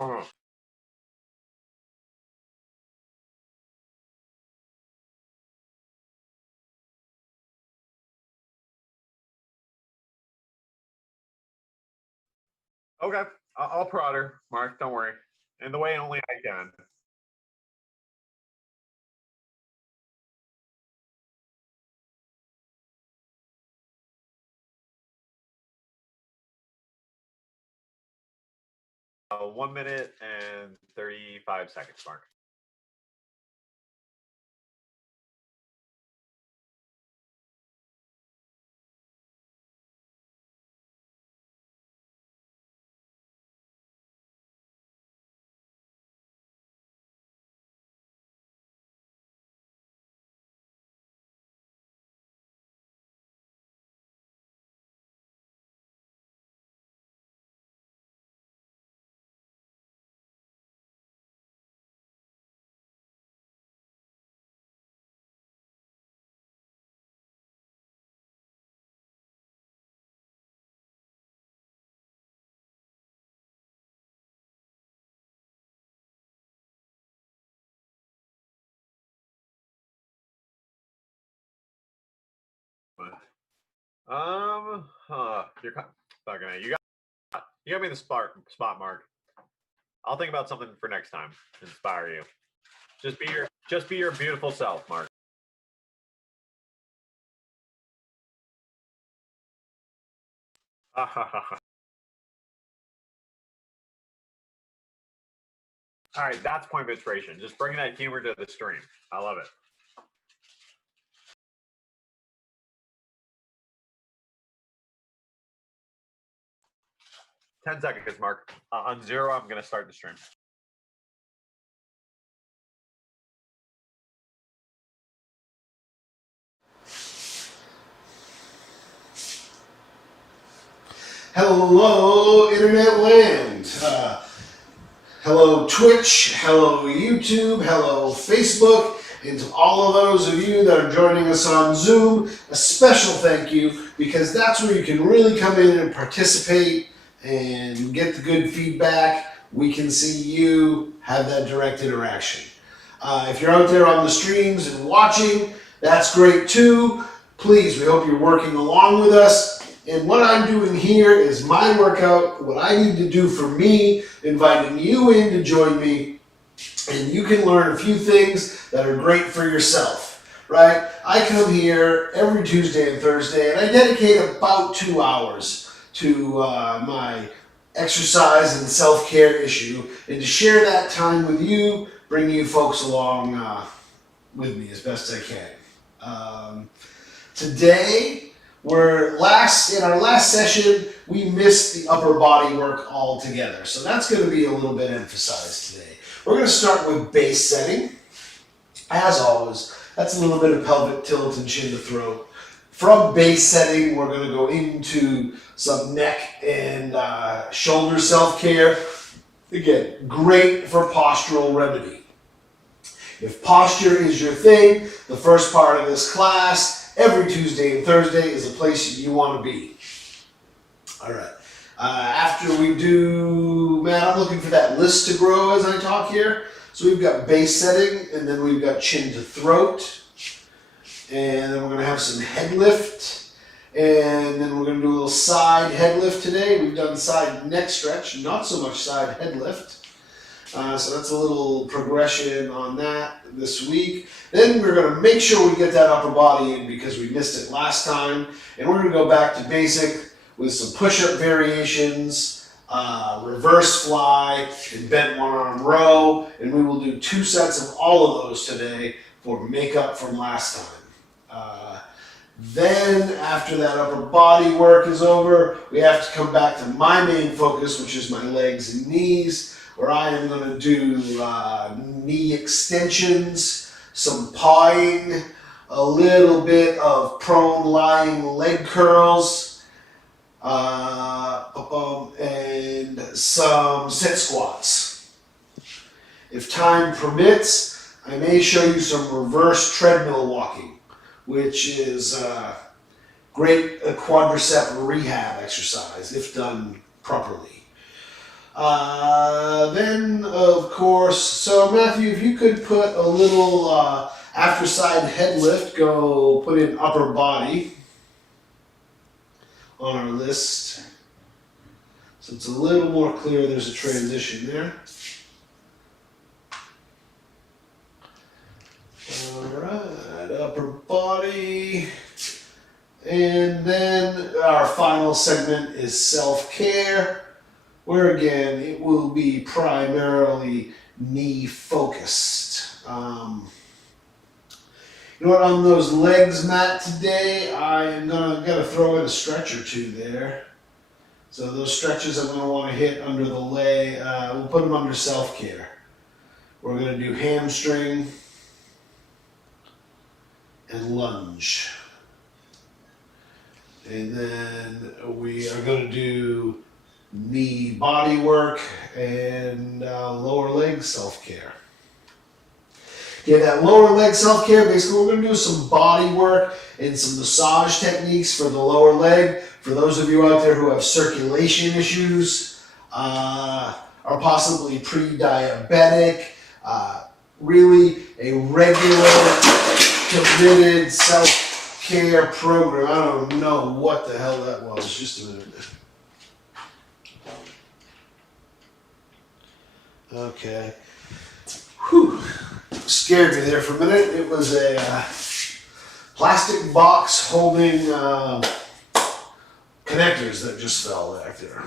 Uh-huh. Okay, I'll prod her, Mark. Don't worry. In the way only I can. 1 minute and 35 seconds, Mark. Fucking A. You got me in the spot, Mark. I'll think about something for next time to inspire you. Just be your beautiful self, Mark. All right, that's point of inspiration. Just bringing that humor to the stream. I love it. 10 seconds, Mark. On 0, I'm going to start the stream. Hello, Internet Land. Hello, Twitch. Hello, YouTube. Hello, Facebook. And to all of those of you that are joining us on Zoom, a special thank you, because that's where you can really come in and participate and get the good feedback. We can see you, have that direct interaction. If you're out there on the streams and watching, that's great too. Please, we hope you're working along with us. And what I'm doing here is my workout, what I need to do for me, inviting you in to join me, and you can learn a few things that are great for yourself, right? I come here every Tuesday and Thursday, and I dedicate about 2 hours to my exercise and self-care issue, and to share that time with you, bring you folks along with me as best I can. Today, in our last session, we missed the upper body work altogether. So that's going to be a little bit emphasized today. We're going to start with base setting. As always, that's a little bit of pelvic tilt and chin to throat. From base setting, we're going to go into some neck and shoulder self-care. Again, great for postural remedy. If posture is your thing, the first part of this class, every Tuesday and Thursday, is a place you want to be. All right. After we do, man, I'm looking for that list to grow as I talk here. So we've got base setting, and then we've got chin to throat. And then we're going to have some head lift. And then we're going to do a little side head lift today. We've done side neck stretch, not so much side head lift. So that's a little progression on that this week. Then we're going to make sure we get that upper body in because we missed it last time. And we're going to go back to basic with some push-up variations, reverse fly, and bent one-arm row. And we will do 2 sets of all of those today for makeup from last time. Then after that upper body work is over, we have to come back to my main focus, which is my legs and knees, where I am going to do knee extensions, some pawing, a little bit of prone lying leg curls, and some sit squats. If time permits, I may show you some reverse treadmill walking, which is great quadricep rehab exercise if done properly. Then, of course, so Matthew, if you could put a little after side head lift, go put in upper body on our list. So it's a little more clear there's a transition there. Alright, upper body. And then our final segment is self-care, where again it will be primarily knee focused. You know what, on those legs, Matt, today I'm gonna throw in a stretch or two there. So those stretches I'm going to want to hit under the leg, we'll put them under self-care. We're going to do hamstring and lunge. And then we are going to do knee body work and lower leg self-care. Yeah, that lower leg self-care, basically we're going to do some body work and some massage techniques for the lower leg. For those of you out there who have circulation issues, are possibly pre-diabetic, really a regular, committed self-care program. I don't know what the hell that was. Just a minute. Okay. Whew. Scared me there for a minute. It was a plastic box holding connectors that just fell back there.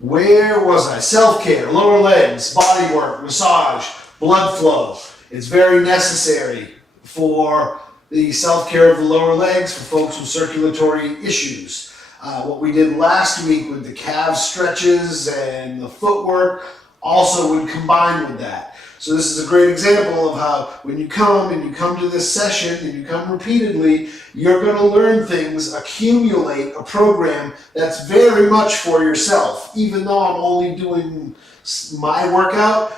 Where was I? Self-care, lower legs, body work, massage, blood flow. It's very necessary for the self-care of the lower legs for folks with circulatory issues. What we did last week with the calf stretches and the footwork also would combine with that. So this is a great example of how when you come to this session and you come repeatedly, you're going to learn things, accumulate a program that's very much for yourself. Even though I'm only doing my workout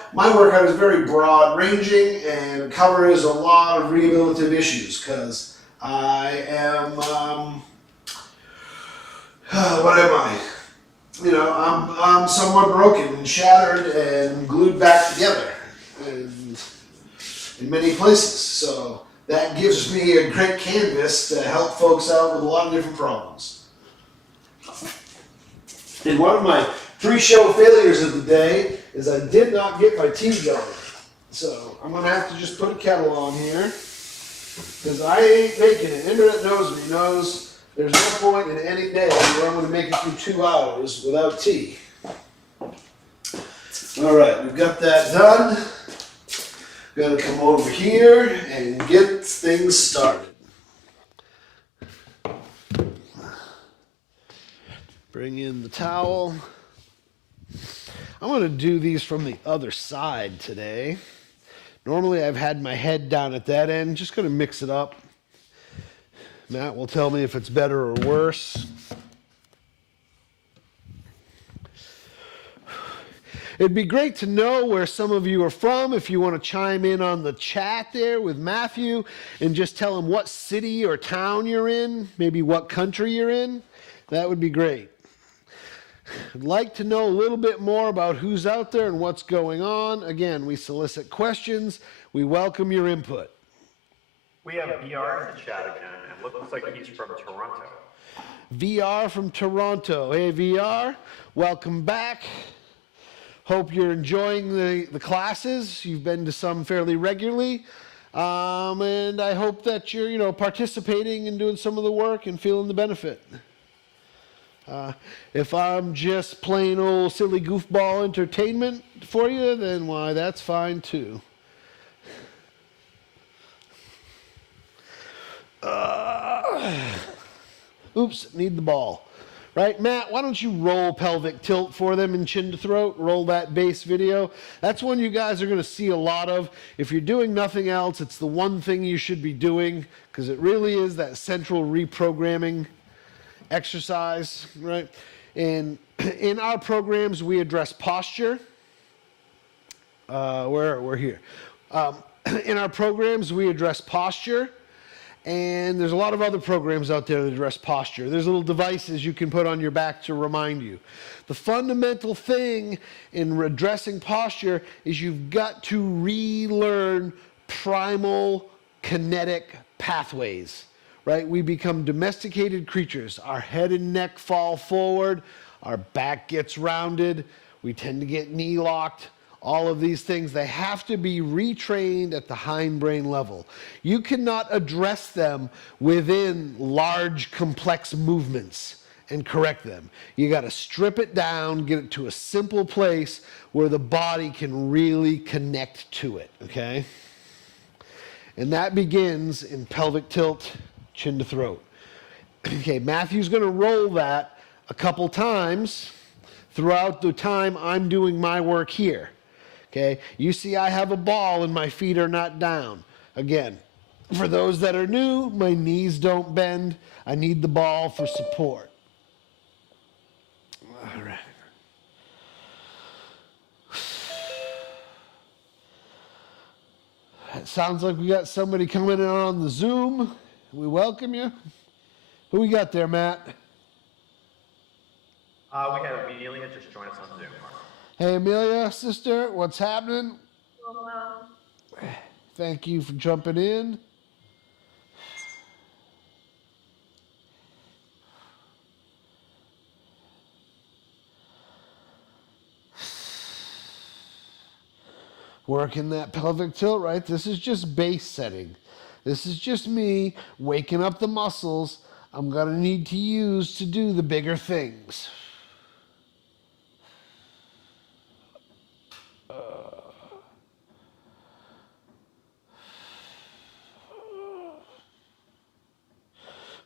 is very broad ranging and covers a lot of rehabilitative issues because I am, what am I? You know, I'm somewhat broken and shattered and glued back together in many places. So that gives me a great canvas to help folks out with a lot of different problems. And one of my pre-show failures of the day is I did not get my tea going. So I'm going to have to just put a kettle on here because I ain't making it. Internet knows me, knows there's no point in any day where I'm going to make it through 2 hours without tea. All right, we've got that done. Going to come over here and get things started. Bring in the towel. I'm going to do these from the other side today. Normally I've had my head down at that end. Just going to mix it up. Matt will tell me if it's better or worse. It'd be great to know where some of you are from. If you want to chime in on the chat there with Matthew and just tell him what city or town you're in, maybe what country you're in, that would be great. I'd like to know a little bit more about who's out there and what's going on. Again, we solicit questions. We welcome your input. We have VR in the chat again, and looks like he's from Toronto. VR from Toronto. Hey, VR, welcome back. Hope you're enjoying the classes. You've been to some fairly regularly. And I hope that you're, participating and doing some of the work and feeling the benefit. If I'm just plain old silly goofball entertainment for you, then why, that's fine too. Oops, need the ball. Right, Matt, why don't you roll pelvic tilt for them and chin to throat, roll that base video. That's one you guys are going to see a lot of. If you're doing nothing else, it's the one thing you should be doing because it really is that central reprogramming exercise, right? And in our programs, we address posture. We're here. In our programs, we address posture And there's a lot of other programs out there that address posture. There's little devices you can put on your back to remind you. The fundamental thing in addressing posture is you've got to relearn primal kinetic pathways, right? We become domesticated creatures. Our head and neck fall forward. Our back gets rounded. We tend to get knee locked. All of these things, they have to be retrained at the hindbrain level. You cannot address them within large, complex movements and correct them. You got to strip it down, get it to a simple place where the body can really connect to it, okay? And that begins in pelvic tilt, chin to throat. Okay, Matthew's going to roll that a couple times throughout the time I'm doing my work here. Okay, you see I have a ball and my feet are not down. Again, for those that are new, my knees don't bend. I need the ball for support. All right. It sounds like we got somebody coming in on the Zoom. We welcome you. Who we got there, Matt? We have Amelia just join us on Zoom. Hey, Amelia, sister, what's happening? Hello. Thank you for jumping in. Working that pelvic tilt, right? This is just base setting. This is just me waking up the muscles I'm going to need to use to do the bigger things.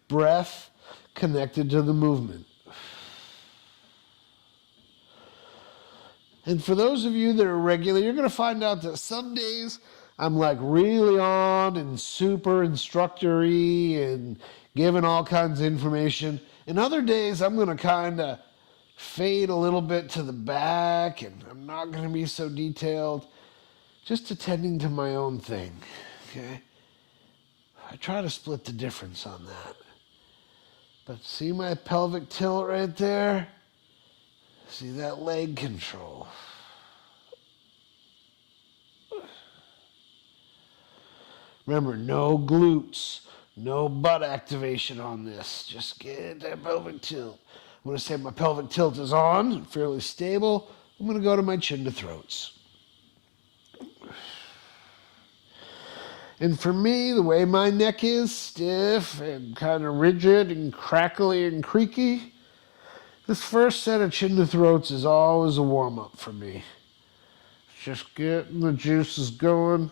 Breath connected to the movement. And for those of you that are regular, you're going to find out that some days I'm like really on and super instructor-y and giving all kinds of information. And other days I'm going to kind of fade a little bit to the back and I'm not going to be so detailed, just attending to my own thing, okay? I try to split the difference on that. But see my pelvic tilt right there? See that leg control? Remember, no glutes, no butt activation on this. Just get that pelvic tilt. I'm going to say my pelvic tilt is on, fairly stable. I'm going to go to my chin to throats. And for me, the way my neck is, stiff and kind of rigid and crackly and creaky, this first set of chin to throats is always a warm-up for me. Just getting the juices going.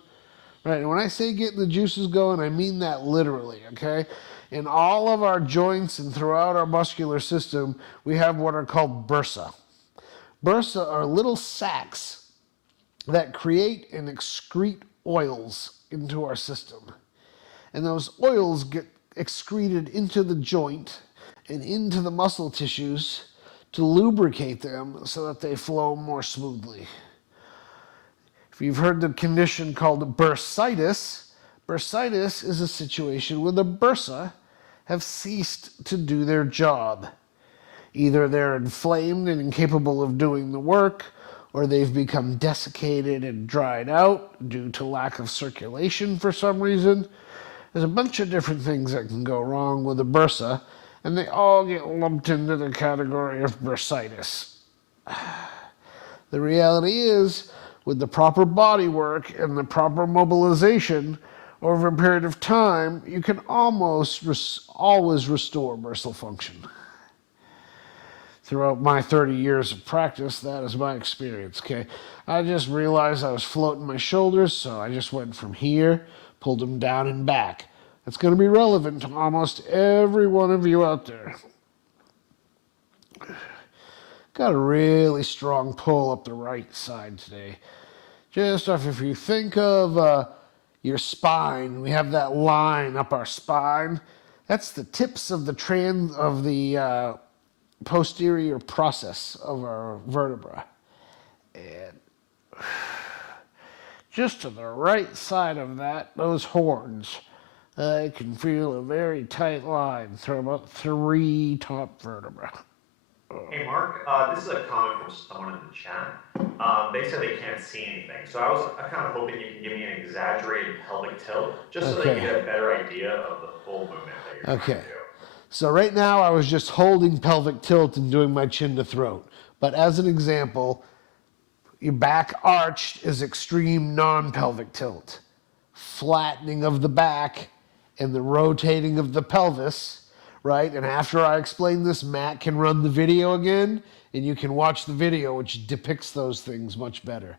Right, and when I say getting the juices going, I mean that literally, okay? In all of our joints and throughout our muscular system, we have what are called bursa. Bursa are little sacs that create and excrete oils into our system. And those oils get excreted into the joint and into the muscle tissues to lubricate them so that they flow more smoothly. If you've heard the condition called bursitis, bursitis is a situation where the bursa have ceased to do their job. Either they're inflamed and incapable of doing the work, or they've become desiccated and dried out due to lack of circulation for some reason. There's a bunch of different things that can go wrong with a bursa, and they all get lumped into the category of bursitis. The reality is, with the proper body work and the proper mobilization over a period of time, you can almost always restore bursal function. Throughout my 30 years of practice, that is my experience, okay? I just realized I was floating my shoulders, so I just went from here, pulled them down and back. That's going to be relevant to almost every one of you out there. Got a really strong pull up the right side today. Just if you think of your spine, we have that line up our spine. That's the tips of the posterior process of our vertebra. And just to the right side of that, those horns, I can feel a very tight line through about 3 top vertebrae. Hey Mark, this is a comment from someone in the chat. They said they can't see anything, so I was kind of hoping you can give me an exaggerated pelvic tilt, just so they can get a better idea of the full movement that you're trying to do. So right now I was just holding pelvic tilt and doing my chin to throat. But as an example, your back arched is extreme non-pelvic tilt. Flattening of the back and the rotating of the pelvis, right? And after I explain this, Matt can run the video again, and you can watch the video, which depicts those things much better.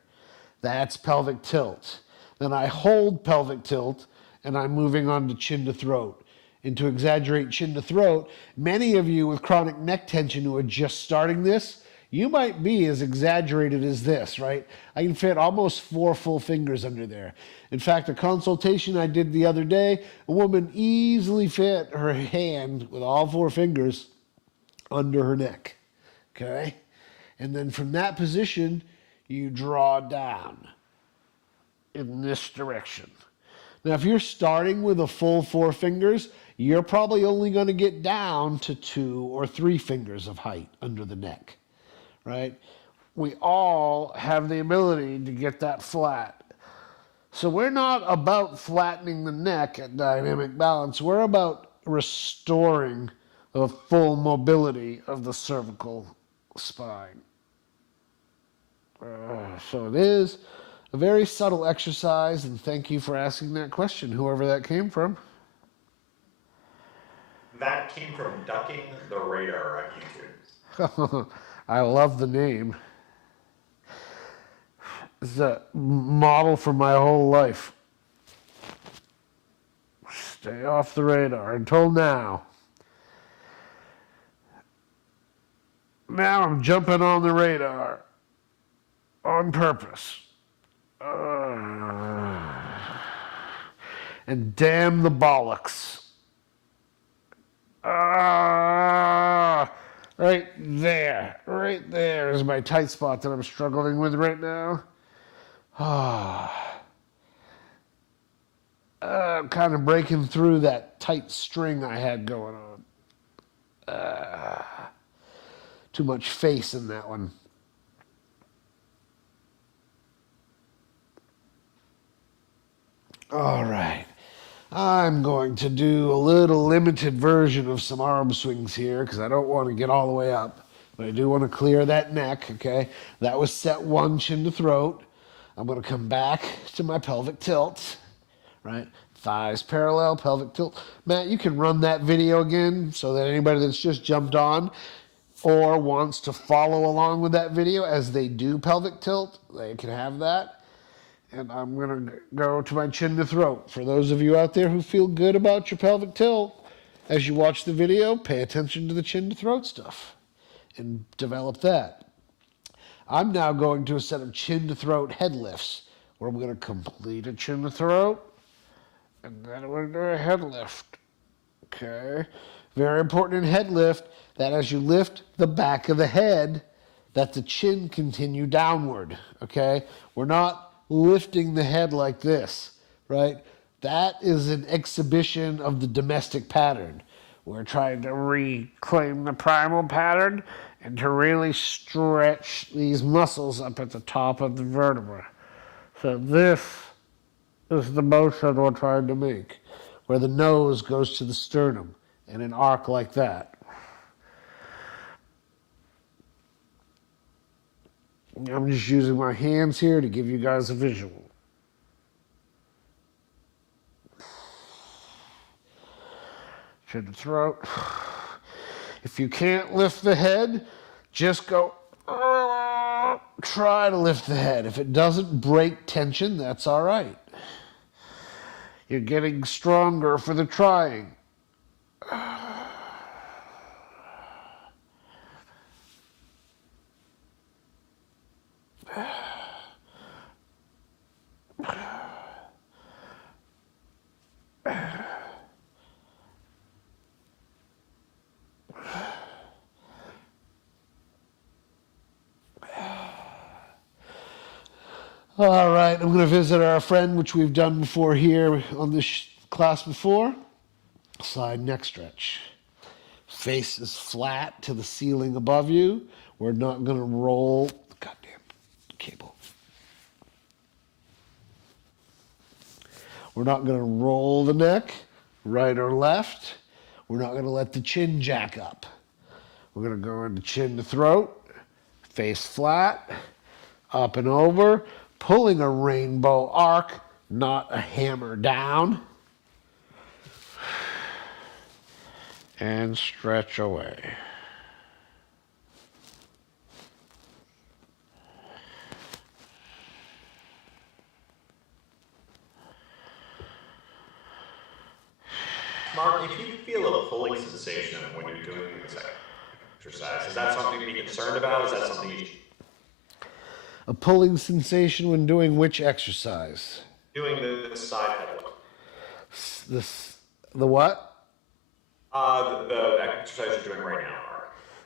That's pelvic tilt. Then I hold pelvic tilt, and I'm moving on to chin to throat. And to exaggerate chin to throat, many of you with chronic neck tension who are just starting this, you might be as exaggerated as this, right? I can fit almost 4 full fingers under there. In fact, a consultation I did the other day, a woman easily fit her hand with all 4 fingers under her neck, okay? And then from that position, you draw down in this direction. Now, if you're starting with a full 4 fingers, you're probably only going to get down to 2 or 3 fingers of height under the neck, right? We all have the ability to get that flat. So we're not about flattening the neck at dynamic balance. We're about restoring the full mobility of the cervical spine. So it is a very subtle exercise, and thank you for asking that question, whoever that came from. That came from Ducking the Radar on YouTube. I love the name. It's a model for my whole life. Stay off the radar until now. Now I'm jumping on the radar on purpose. And damn the bollocks. Right there is my tight spot that I'm struggling with right now. I'm kind of breaking through that tight string I had going on. Too much face in that one. All right. I'm going to do a little limited version of some arm swings here because I don't want to get all the way up. But I do want to clear that neck, okay? That was set 1, chin to throat. I'm going to come back to my pelvic tilt, right? Thighs parallel, pelvic tilt. Matt, you can run that video again so that anybody that's just jumped on or wants to follow along with that video as they do pelvic tilt, they can have that. And I'm going to go to my chin to throat. For those of you out there who feel good about your pelvic tilt, as you watch the video, pay attention to the chin to throat stuff and develop that. I'm now going to a set of chin to throat head lifts where I'm going to complete a chin to throat and then I'm going to do a head lift. Okay. Very important in head lift that as you lift the back of the head, that the chin continue downward. Okay. We're not lifting the head like this, right? That is an exhibition of the domestic pattern. We're trying to reclaim the primal pattern and to really stretch these muscles up at the top of the vertebra. So this is the motion we're trying to make, where the nose goes to the sternum in an arc like that. I'm just using my hands here to give you guys a visual. Chin to throat. If you can't lift the head, just go, try to lift the head. If it doesn't break tension, that's all right. You're getting stronger for the trying. All right, I'm going to visit our friend, which we've done before here on this class before, side neck stretch. Face is flat to the ceiling above you. We're not going to roll. Goddamn cable. We're not going to roll the neck, right or left. We're not going to let the chin jack up. We're going to go into chin to throat, face flat, up and over, pulling a rainbow arc, not a hammer down. And stretch away. Mark, if you feel a pulling sensation when you're doing this exercise, is that something to be concerned about? Is that something you A pulling sensation when doing which exercise? doing the side headlock? The what? The exercise you're doing right now,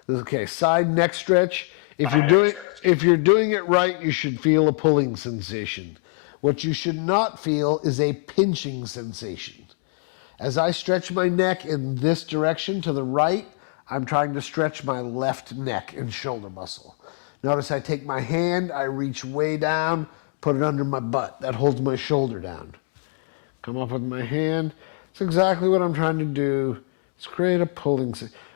Mark. Okay, side neck stretch. If Side you're neck doing stretch. if you're doing it right, you should feel a pulling sensation. What you should not feel is a pinching sensation. As I stretch my neck in this direction to the right, I'm trying to stretch my left neck and shoulder muscle. Notice I take my hand, I reach way down, put it under my butt. That holds my shoulder down. Come up with my hand. It's exactly what I'm trying to do. Let's create a pulling.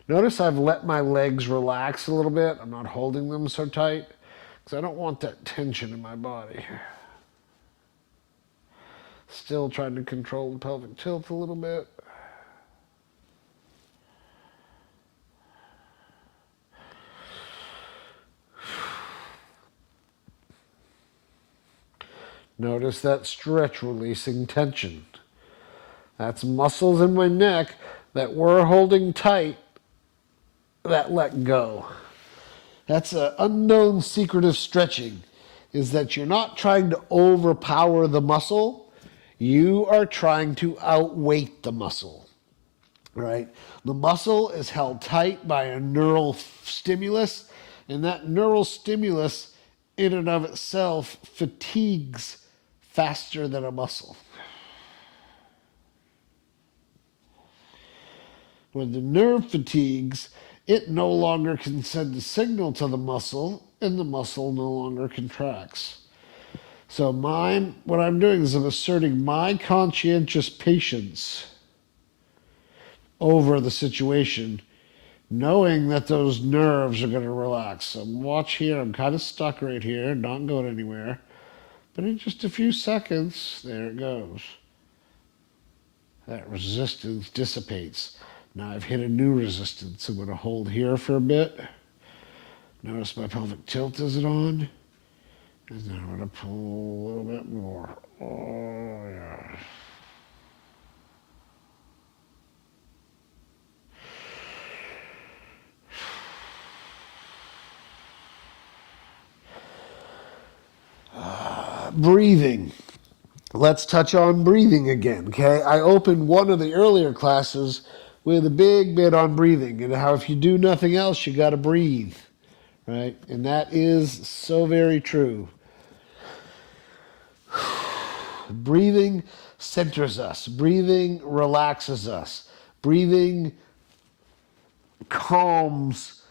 Notice I've let my legs relax a little bit. I'm not holding them so tight because I don't want that tension in my body. Still trying to control the pelvic tilt a little bit. Notice that stretch releasing tension. That's muscles in my neck that were holding tight that let go. That's an unknown secret of stretching, is that you're not trying to overpower the muscle. You are trying to outweight the muscle, right? The muscle is held tight by a neural stimulus, and that neural stimulus in and of itself fatigues faster than a muscle. When the nerve fatigues, it no longer can send a signal to the muscle, and the muscle no longer contracts. So what I'm doing is I'm asserting my conscientious patience over the situation, knowing that those nerves are going to relax. So watch here, I'm kind of stuck right here, not going anywhere. But in just a few seconds, there it goes. That resistance dissipates. Now I've hit a new resistance. I'm going to hold here for a bit. Notice my pelvic tilt isn't on. And then I'm going to pull a little bit more. Oh, yeah. Breathing. Let's touch on breathing again, okay? I opened one of the earlier classes with a big bit on breathing and how if you do nothing else, you got to breathe, right? And that is so very true. Breathing centers us. Breathing relaxes us. Breathing calms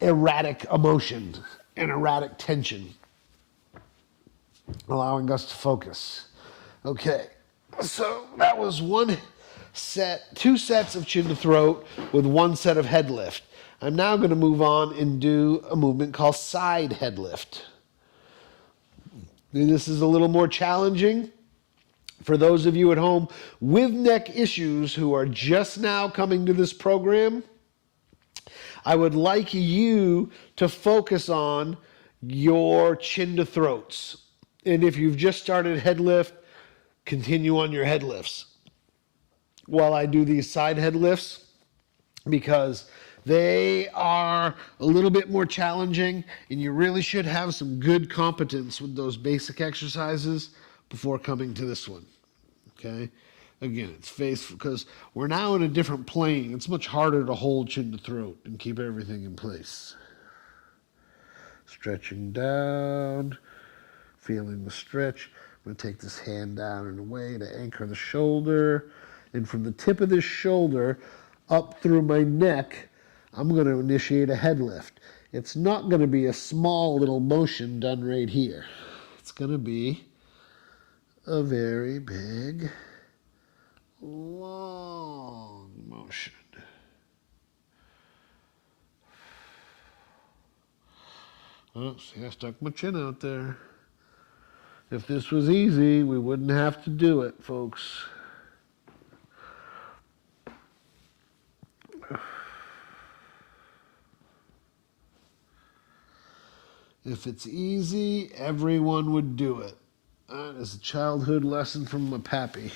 erratic emotion and erratic tension, allowing us to focus. Okay, so that was two sets of chin to throat with one set of head lift. I'm now going to move on and do a movement called side head lift. And this is a little more challenging for those of you at home with neck issues who are just now coming to this program. I would like you to focus on your chin to throats. And if you've just started head lift, continue on your head lifts while I do these side head lifts, because they are a little bit more challenging and you really should have some good competence with those basic exercises before coming to this one. Okay? Again, it's face, because we're now in a different plane. It's much harder to hold chin to throat and keep everything in place. Stretching down, feeling the stretch. I'm going to take this hand down and away to anchor the shoulder. And from the tip of this shoulder up through my neck, I'm going to initiate a head lift. It's not going to be a small little motion done right here. It's going to be a very big, long motion. Oh, see, I stuck my chin out there. If this was easy, we wouldn't have to do it, folks. If it's easy, everyone would do it. That is a childhood lesson from my pappy.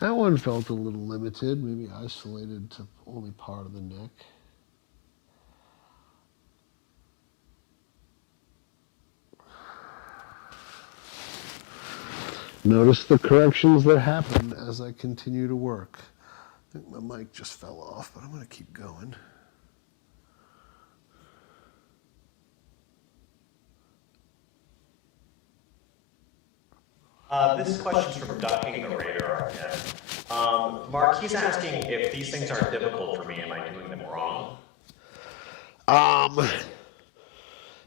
That one felt a little limited, maybe isolated to only part of the neck. Notice the corrections that happen as I continue to work. I think my mic just fell off, but I'm going to keep going. This question's from Ducking the Radar again. Mark, he's asking if these things aren't difficult for me, am I doing them wrong?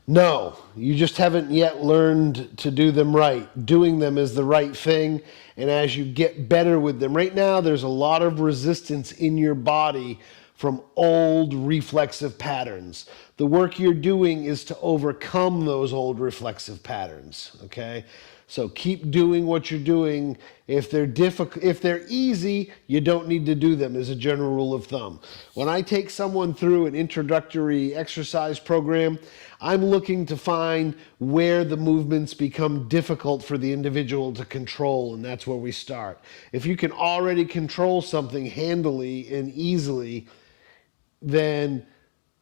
No, you just haven't yet learned to do them right. Doing them is the right thing, and as you get better with them, right now there's a lot of resistance in your body from old reflexive patterns. The work you're doing is to overcome those old reflexive patterns, okay? So keep doing what you're doing. If they're difficult, if they're easy, you don't need to do them as a general rule of thumb. When I take someone through an introductory exercise program, I'm looking to find where the movements become difficult for the individual to control, and that's where we start. If you can already control something handily and easily, then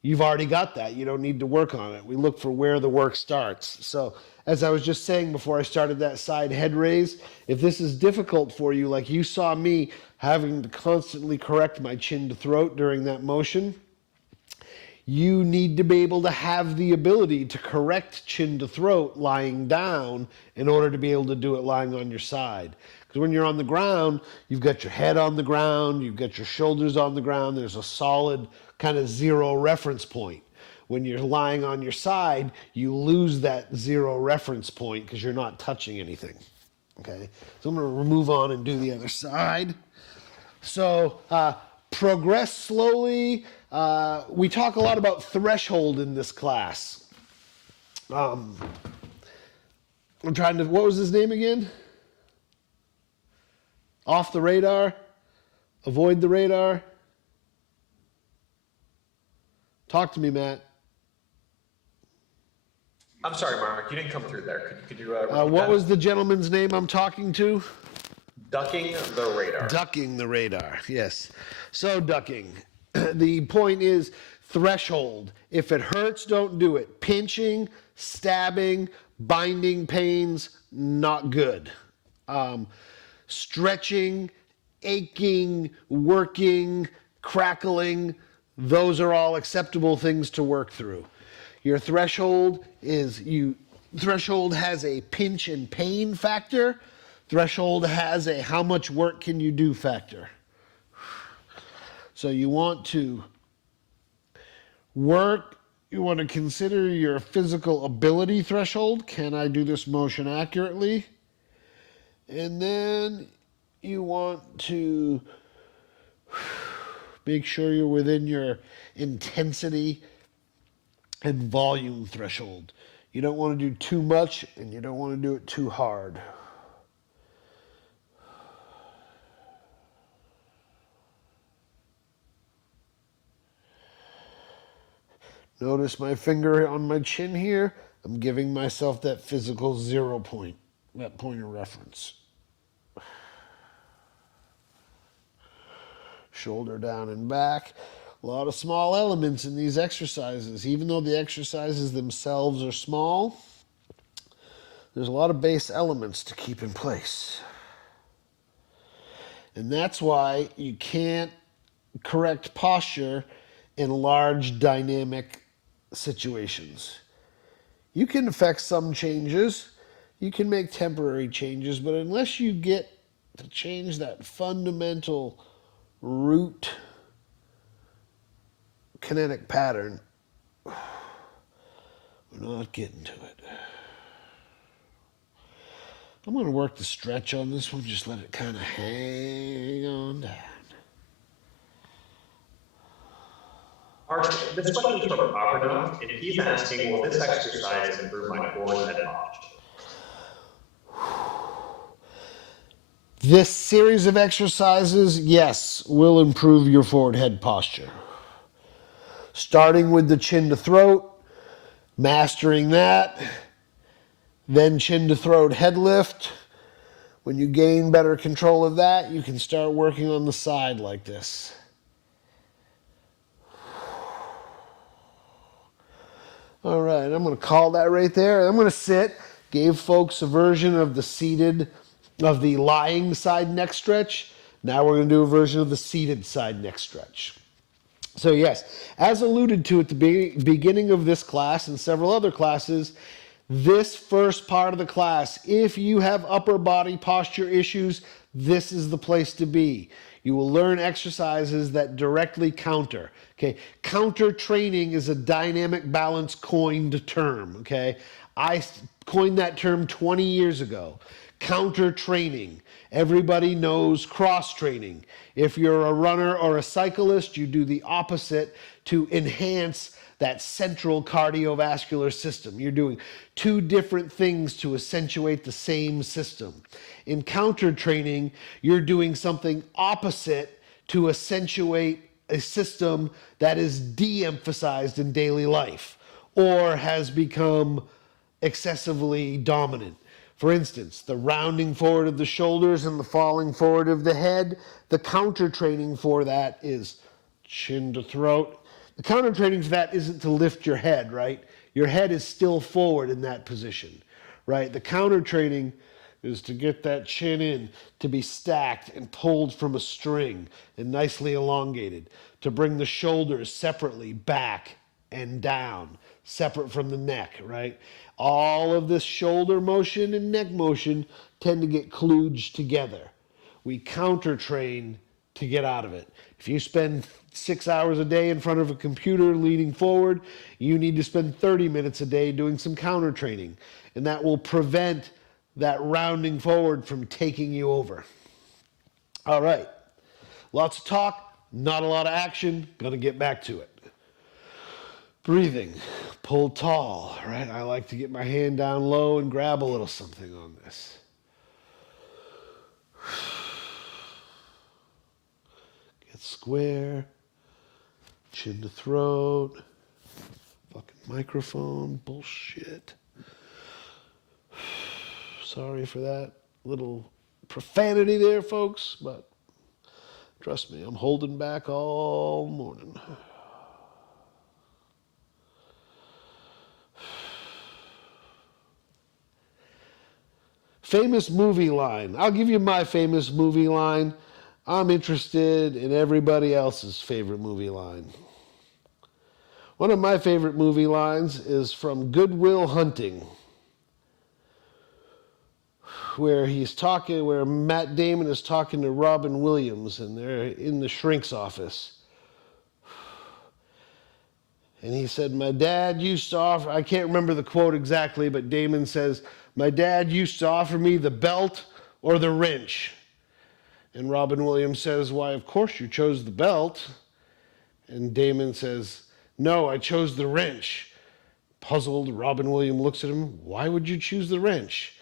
you've already got that. You don't need to work on it. We look for where the work starts. So as I was just saying before I started that side head raise, if this is difficult for you, like you saw me having to constantly correct my chin to throat during that motion, you need to be able to have the ability to correct chin to throat lying down in order to be able to do it lying on your side. Because when you're on the ground, you've got your head on the ground, you've got your shoulders on the ground, there's a solid kind of zero reference point. When you're lying on your side, you lose that zero reference point because you're not touching anything. Okay, so I'm going to move on and do the other side. So progress slowly. We talk a lot about threshold in this class. I'm trying to, what was his name again? Off the radar? Avoid the radar? Talk to me, Matt. I'm sorry, Mark, you didn't come through there. Could you repeat What that? was the gentleman's name I'm talking to? Ducking the Radar. Ducking the radar, yes. So ducking. The point is threshold. If it hurts, don't do it. Pinching, stabbing, binding pains, not good. Stretching, aching, working, crackling, those are all acceptable things to work through. Your threshold threshold has a pinch and pain factor. Threshold has a how much work can you do factor. So you want to work, you want to consider your physical ability threshold. Can I do this motion accurately? And then you want to make sure you're within your intensity and volume threshold. You don't want to do too much and you don't want to do it too hard. Notice my finger on my chin here. I'm giving myself that physical 0 point, that point of reference. Shoulder down and back. A lot of small elements in these exercises. Even though the exercises themselves are small, there's a lot of base elements to keep in place. And that's why you can't correct posture in large dynamic situations. You can affect some changes, you can make temporary changes, but unless you get to change that fundamental root kinetic pattern, we're not getting to it. I'm going to work the stretch on this one, just let it kind of hang on down. Mark, this question is from Abernath, and he's asking, will this exercise improve my forward head posture? This series of exercises, yes, will improve your forward head posture. Starting with the chin to throat, mastering that, then chin to throat head lift. When you gain better control of that, you can start working on the side like this. All right, I'm going to call that right there. I'm going to sit. Gave folks a version of the lying side neck stretch. Now we're going to do a version of the seated side neck stretch. So yes, as alluded to at the beginning of this class and several other classes, this first part of the class, if you have upper body posture issues, this is the place to be. You will learn exercises that directly counter. Okay, counter training is a dynamic balance coined term. Okay, I coined that term 20 years ago. Counter training. Everybody knows cross training. If you're a runner or a cyclist, you do the opposite to enhance that central cardiovascular system. You're doing two different things to accentuate the same system. In counter training, you're doing something opposite to accentuate a system that is de-emphasized in daily life or has become excessively dominant. For instance, the rounding forward of the shoulders and the falling forward of the head, the counter training for that is chin to throat. The counter training for that isn't to lift your head, right? Your head is still forward in that position, right? The counter training is to get that chin in, to be stacked and pulled from a string and nicely elongated, to bring the shoulders separately back and down, separate from the neck, right? All of this shoulder motion and neck motion tend to get kludged together. We counter train to get out of it. If you spend 6 hours a day in front of a computer leaning forward, you need to spend 30 minutes a day doing some counter training. And that will prevent that rounding forward from taking you over. All right. Lots of talk, not a lot of action. Gonna get back to it. Breathing, pull tall, right? I like to get my hand down low and grab a little something on this. Get square, chin to throat, fucking microphone, bullshit. Sorry for that little profanity there, folks, but trust me, I'm holding back all morning. Famous movie line. I'll give you my famous movie line. I'm interested in everybody else's favorite movie line. One of my favorite movie lines is from Good Will Hunting, where Matt Damon is talking to Robin Williams and they're in the shrink's office. And he said, my dad used to offer, I can't remember the quote exactly, but Damon says, my dad used to offer me the belt or the wrench. And Robin Williams says, why, of course you chose the belt. And Damon says, no, I chose the wrench. Puzzled, Robin Williams looks at him, why would you choose the wrench?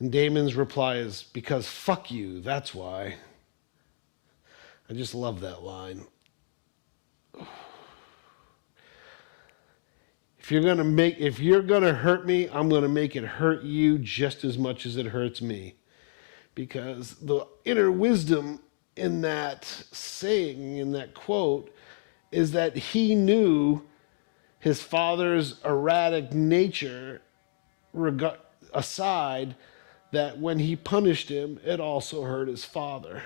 And Damon's reply is, because fuck you, that's why. I just love that line. if you're gonna hurt me, I'm gonna make it hurt you just as much as it hurts me. Because the inner wisdom in that saying, in that quote, is that he knew his father's erratic nature aside, that when he punished him, it also hurt his father.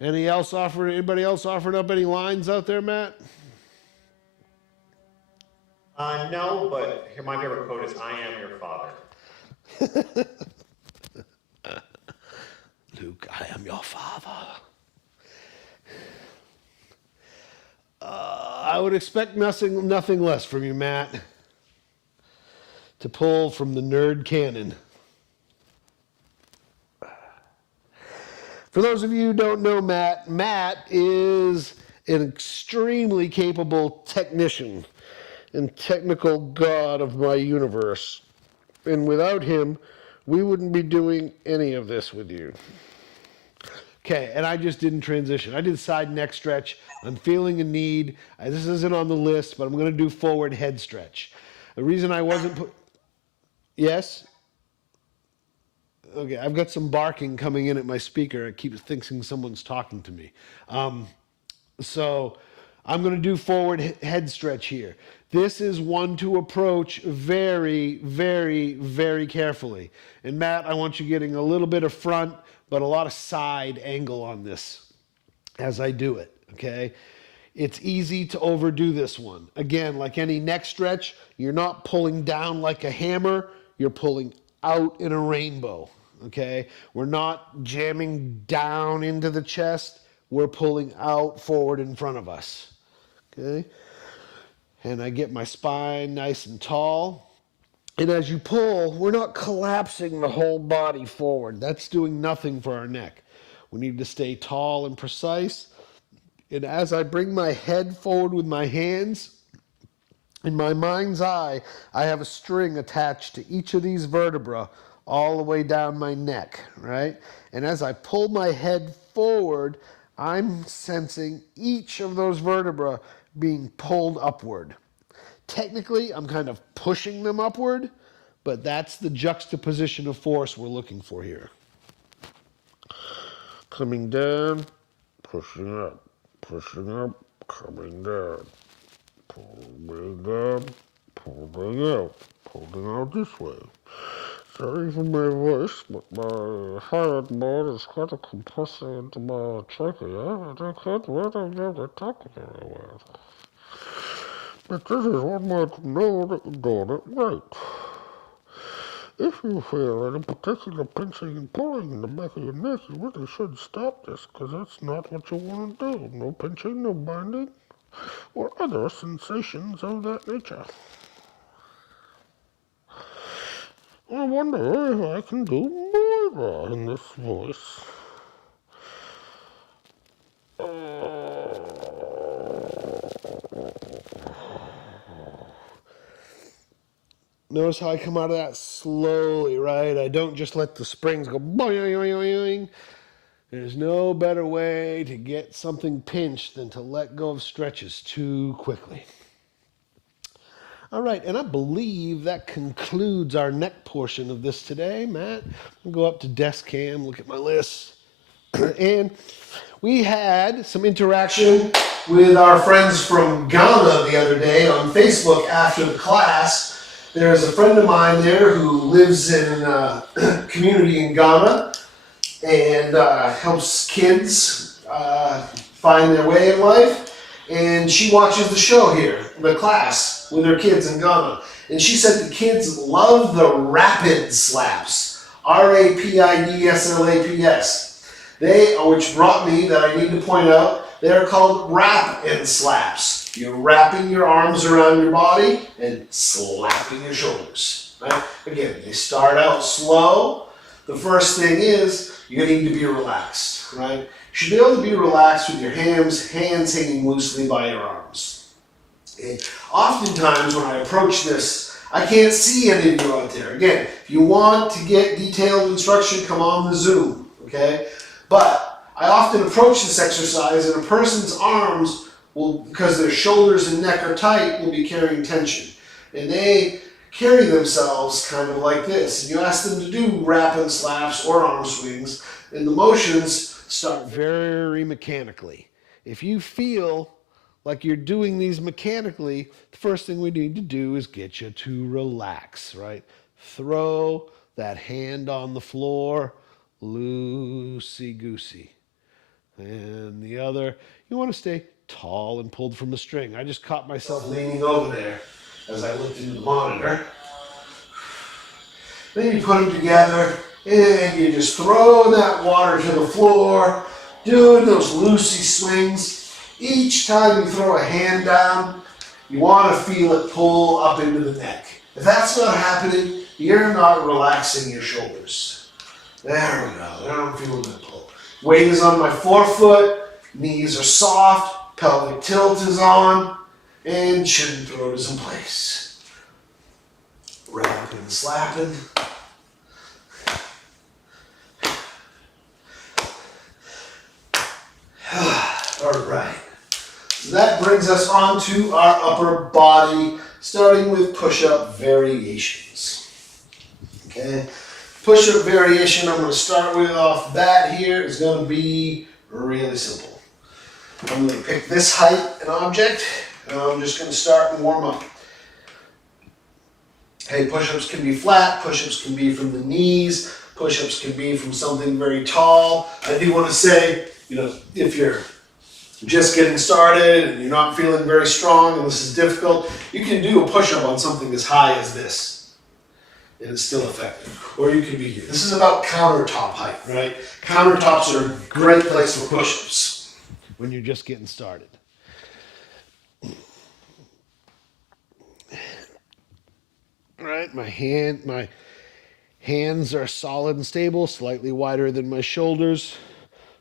Anybody else offering up any lines out there, Matt? No, but here my favorite quote is, "I am your father." Luke, I am your father. I would expect nothing less from you, Matt, to pull from the nerd canon. For those of you who don't know Matt, Matt is an extremely capable technician and technical god of my universe. And without him, we wouldn't be doing any of this with you. Okay, and I just didn't transition. I did side neck stretch. I'm feeling a need. This isn't on the list, but I'm going to do forward head stretch. The reason I wasn't Yes? Okay, I've got some barking coming in at my speaker. It keeps thinking someone's talking to me. So I'm going to do forward head stretch here. This is one to approach very, very, very carefully. And Matt, I want you getting a little bit of front, but a lot of side angle on this as I do it, okay? It's easy to overdo this one. Again, like any neck stretch, you're not pulling down like a hammer, you're pulling out in a rainbow, okay? We're not jamming down into the chest, we're pulling out forward in front of us, okay? And I get my spine nice and tall. And as you pull, we're not collapsing the whole body forward. That's doing nothing for our neck. We need to stay tall and precise. And as I bring my head forward with my hands, in my mind's eye, I have a string attached to each of these vertebrae all the way down my neck, right? And as I pull my head forward, I'm sensing each of those vertebrae being pulled upward. Technically, I'm kind of pushing them upward, but that's the juxtaposition of force we're looking for here. Coming down, pushing up, coming down, pulling down, pulling out this way. Sorry for my voice, but my heart board is kind of compressing into my trachea, and I can't really get it talking very well. But this is one way to know that you're doing it right. If you feel any particular pinching and pulling in the back of your neck, you really should stop this, because that's not what you want to do. No pinching, no binding, or other sensations of that nature. I wonder if I can do more in this voice. Notice how I come out of that slowly, right? I don't just let the springs go boing. There's no better way to get something pinched than to let go of stretches too quickly. All right, and I believe that concludes our neck portion of this today, Matt. I'll go up to desk cam, look at my list. And we had some interaction with our friends from Ghana the other day on Facebook after the class. There's a friend of mine there who lives in a community in Ghana and helps kids find their way in life. And she watches the show here, the class, with her kids in Ghana. And she said the kids love the rapid slaps, RAPIDSLAPS. Which brought me that I need to point out, they're called wrap and slaps. You're wrapping your arms around your body and slapping your shoulders. Right? Again, they start out slow. The first thing is you need to be relaxed, right? You should be able to be relaxed with your hands hanging loosely by your arms. Okay? Oftentimes when I approach this, I can't see any of you out there. Again, if you want to get detailed instruction, come on the Zoom, okay? But I often approach this exercise and a person's arms will, because their shoulders and neck are tight, will be carrying tension. And they carry themselves kind of like this. And you ask them to do rapid slaps or arm swings, and the motions start very mechanically. If you feel like you're doing these mechanically, the first thing we need to do is get you to relax, right? Throw that hand on the floor, loosey-goosey. And the other, you want to stay tall and pulled from the string. I just caught myself leaning over there as I looked into the monitor. Then you put them together and you just throw that water to the floor, doing those loosey swings. Each time you throw a hand down, you want to feel it pull up into the neck. If that's not happening, you're not relaxing your shoulders. There we go. There I'm feeling the pull. Weight is on my forefoot, knees are soft, pelvic tilt is on, and chin and throat is in place. Rapping and slapping. All right. So that brings us on to our upper body, starting with push-up variations. Okay. Push-up variation I'm going to start with off the bat here is going to be really simple. I'm going to pick this height an object, and I'm just going to start and warm up. Hey, push-ups can be flat, push-ups can be from the knees, push-ups can be from something very tall. I do want to say, if you're just getting started and you're not feeling very strong and this is difficult, you can do a push-up on something as high as this. And it's still effective. Or you can be here. This is about countertop height, right? Countertops are a great place for push-ups when you're just getting started. All right, my hands are solid and stable, slightly wider than my shoulders.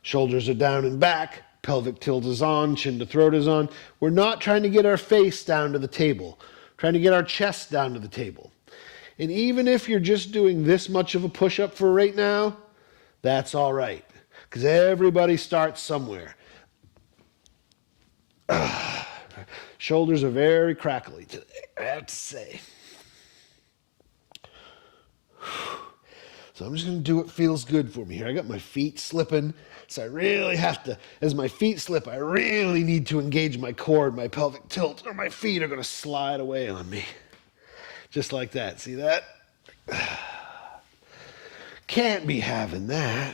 Shoulders are down and back. Pelvic tilt is on, chin to throat is on. We're not trying to get our face down to the table. We're trying to get our chest down to the table. And even if you're just doing this much of a push-up for right now, that's all right. Because everybody starts somewhere. Shoulders are very crackly today, I have to say. So I'm just going to do what feels good for me here. I got my feet slipping, so I really have to, as my feet slip, I really need to engage my core and my pelvic tilt, or my feet are going to slide away on me. Just like that. See that? Can't be having that.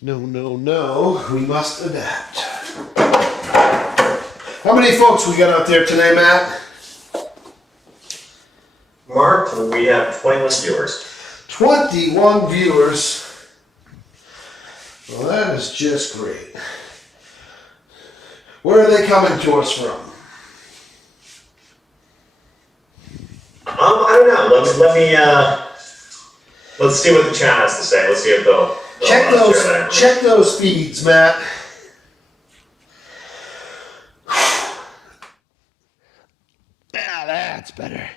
No, no, no. We must adapt. How many folks we got out there today, Matt? Mark, we have 21 viewers. 21 viewers. Well, that is just great. Where are they coming to us from? I don't know. Let's see what the chat has to say. Let's see if they'll check those feeds, Matt. That's better.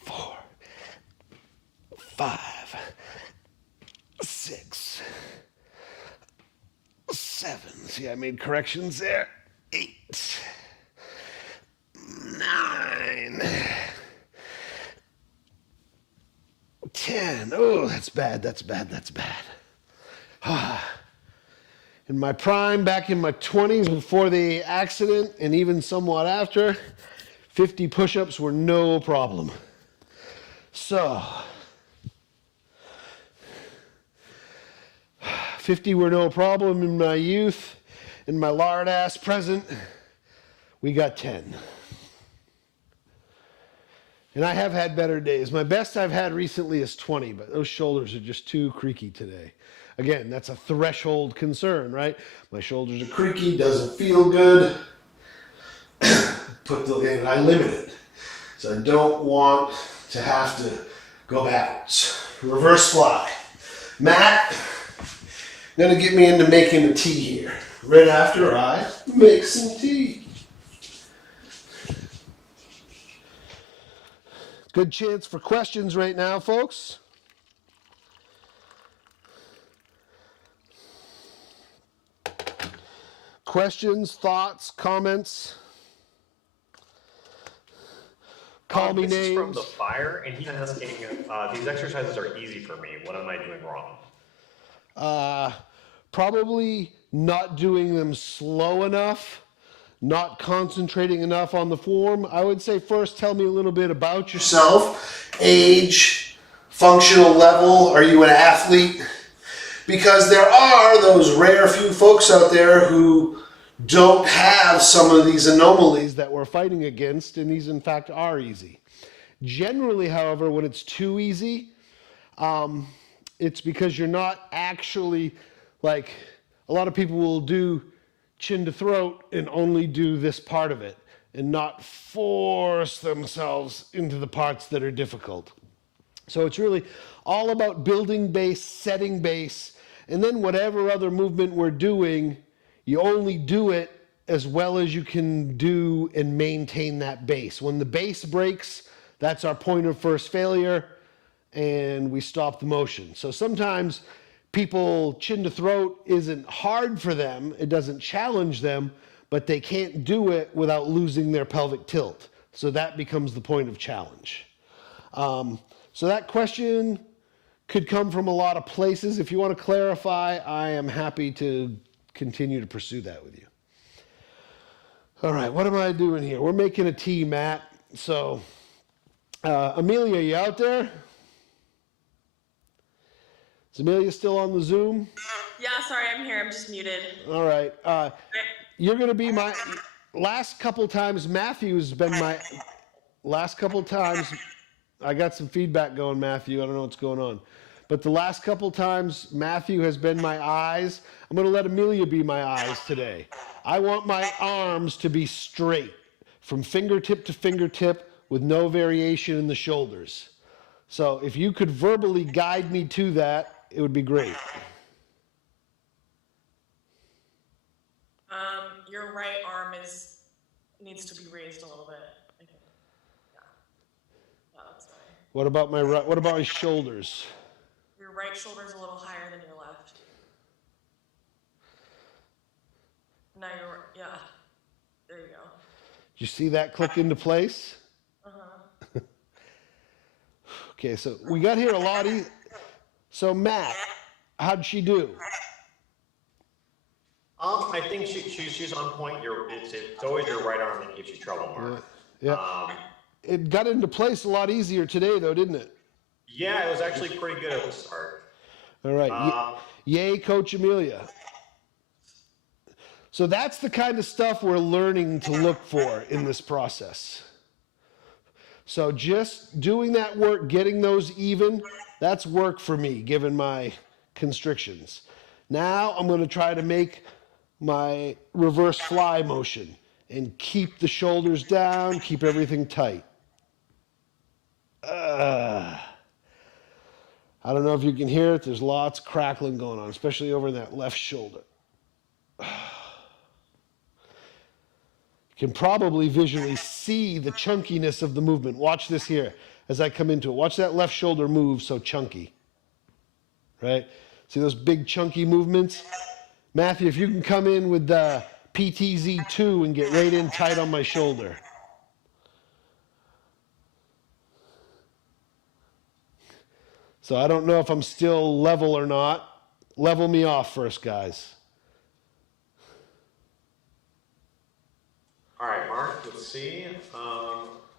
4, 5, 6, 7. See, I made corrections there. 8, 9, 10. Oh, that's bad. That's bad. That's bad. In my prime, back in my 20s before the accident, and even somewhat after, 50 push-ups were no problem. So, 50 were no problem in my youth. In my lard ass present, we got 10. And I have had better days. My best I've had recently is 20, but those shoulders are just too creaky today. Again, that's a threshold concern, right? My shoulders are Creaky, doesn't feel good. And I limit it. So I don't want to have to go backwards. Reverse fly. Matt, gonna get me into making a tea here. Right after I make some tea. Good chance for questions right now, folks. Questions, thoughts, comments? Call me this is from names. the fire, and he's asking, these exercises are easy for me. What am I doing wrong? Probably not doing them slow enough, not concentrating enough on the form. I would say first tell me a little bit about Yourself, age, functional level. Are you an athlete? Because there are those rare few folks out there who don't have some of these anomalies that we're fighting against, and these in fact are easy. Generally, however, when it's too easy, it's because you're not actually, like, a lot of people will do chin to throat and only do this part of it and not force themselves into the parts that are difficult. So it's really all about building base, setting base, and then whatever other movement we're doing, you only do it as well as you can do and maintain that base. When the base breaks, that's our point of first failure, and we stop the motion. So sometimes people, chin to throat isn't hard for them, it doesn't challenge them, but they can't do it without losing their pelvic tilt. So that becomes the point of challenge. So that question could come from a lot of places. If you want to clarify, I am happy to continue to pursue that with you. All right, what am I doing here? We're making a tea, Matt. So, Amelia, you out there? Is Amelia still on the Zoom? Yeah, sorry, I'm here. I'm just muted. All right. You're going to be my last couple times. Matthew's been my last couple times. I got some feedback going, Matthew. I don't know what's going on. But the last couple times, Matthew has been my eyes. I'm going to let Amelia be my eyes today. I want my arms to be straight from fingertip to fingertip with no variation in the shoulders. So if you could verbally guide me to that, it would be great. Your right arm needs to be raised a little bit. I think. Yeah, that's fine. What about my right? What about my shoulders? Your right shoulder's a little higher than your left. Now yeah. There you go. Did you see that click into place? Uh-huh. Okay, so we got here a lot easy. So Matt, how'd she do? I think she's on point. It's always your right arm that gives you trouble, Mark. Yeah. It got into place a lot easier today, though, didn't it? Yeah, it was actually pretty good at the start. All right. Yay, Coach Amelia. So that's the kind of stuff we're learning to look for in this process. So just doing that work, getting those even, that's work for me, given my constrictions. Now I'm going to try to make my reverse fly motion and keep the shoulders down, keep everything tight. I don't know if you can hear it. There's lots of crackling going on, especially over in that left shoulder. You can probably visually see the chunkiness of the movement. Watch this here as I come into it. Watch that left shoulder move so chunky. Right? See those big chunky movements? Matthew, if you can come in with the PTZ2 and get right in tight on my shoulder. So I don't know if I'm still level or not. Level me off first, guys. All right, Mark, let's see.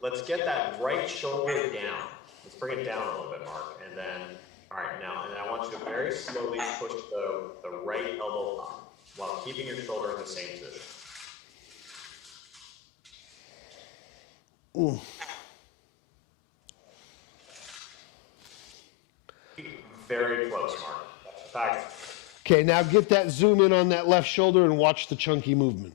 Let's get that right shoulder down. Let's bring it down a little bit, Mark. And then, all right, now, and I want you to very slowly push the right elbow up while keeping your shoulder in the same position. Ooh. Very close, Mark. In fact, Okay, now get that zoom in on that left shoulder and watch the chunky movement.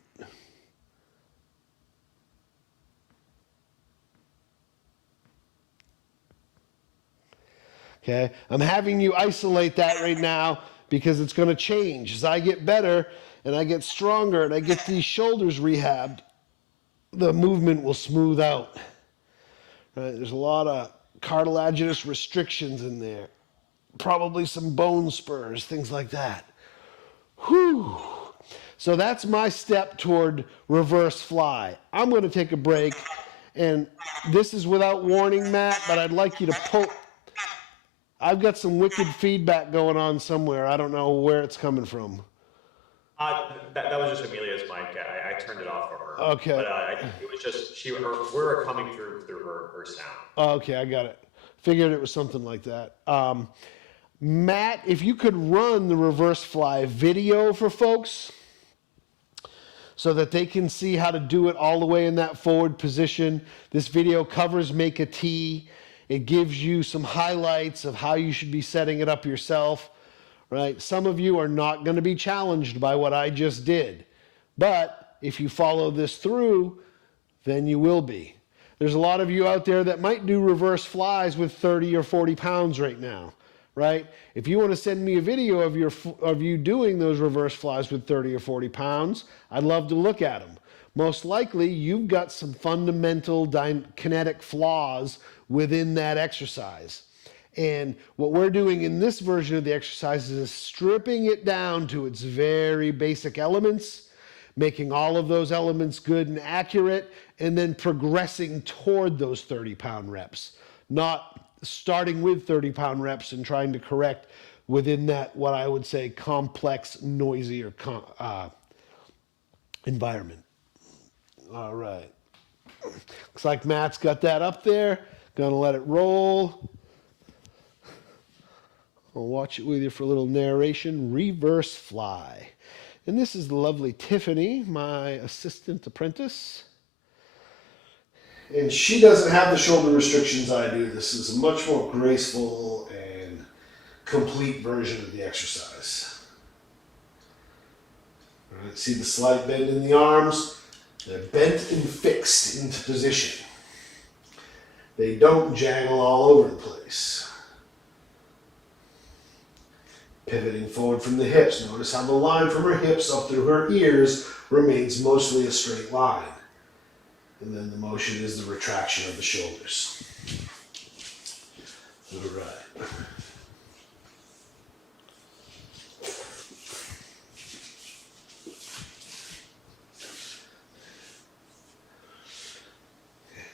Okay, I'm having you isolate that right now because it's going to change. As I get better and I get stronger and I get these shoulders rehabbed, the movement will smooth out. Right? There's a lot of cartilaginous restrictions in there. Probably some bone spurs, things like that. Whew. So that's my step toward reverse fly. I'm going to take a break, and this is without warning, Matt, but I'd like you to pull. I've got some wicked feedback going on somewhere. I don't know where it's coming from. That was just Amelia's mic. I turned it off for her. Okay. But it was just we were coming through her sound. Okay, I got it. Figured it was something like that. Matt, if you could run the reverse fly video for folks so that they can see how to do it all the way in that forward position. This video covers make a tee. It gives you some highlights of how you should be setting it up yourself, right? Some of you are not going to be challenged by what I just did, but if you follow this through, then you will be. There's a lot of you out there that might do reverse flies with 30 or 40 pounds right now, right? If you want to send me a video of you doing those reverse flies with 30 or 40 pounds, I'd love to look at them. Most likely, you've got some fundamental kinetic flaws within that exercise. And what we're doing in this version of the exercise is stripping it down to its very basic elements, making all of those elements good and accurate, and then progressing toward those 30-pound reps, not starting with 30-pound reps and trying to correct within that, what I would say, complex, noisier environment. All right. Looks like Matt's got that up there. Gonna let it roll. I'll watch it with you for a little narration. Reverse fly. And this is the lovely Tiffany, my assistant apprentice. And she doesn't have the shoulder restrictions I do. This is a much more graceful and complete version of the exercise. All right, see the slight bend in the arms? They're bent and fixed into position. They don't jangle all over the place. Pivoting forward from the hips. Notice how the line from her hips up through her ears remains mostly a straight line. And then the motion is the retraction of the shoulders. All right.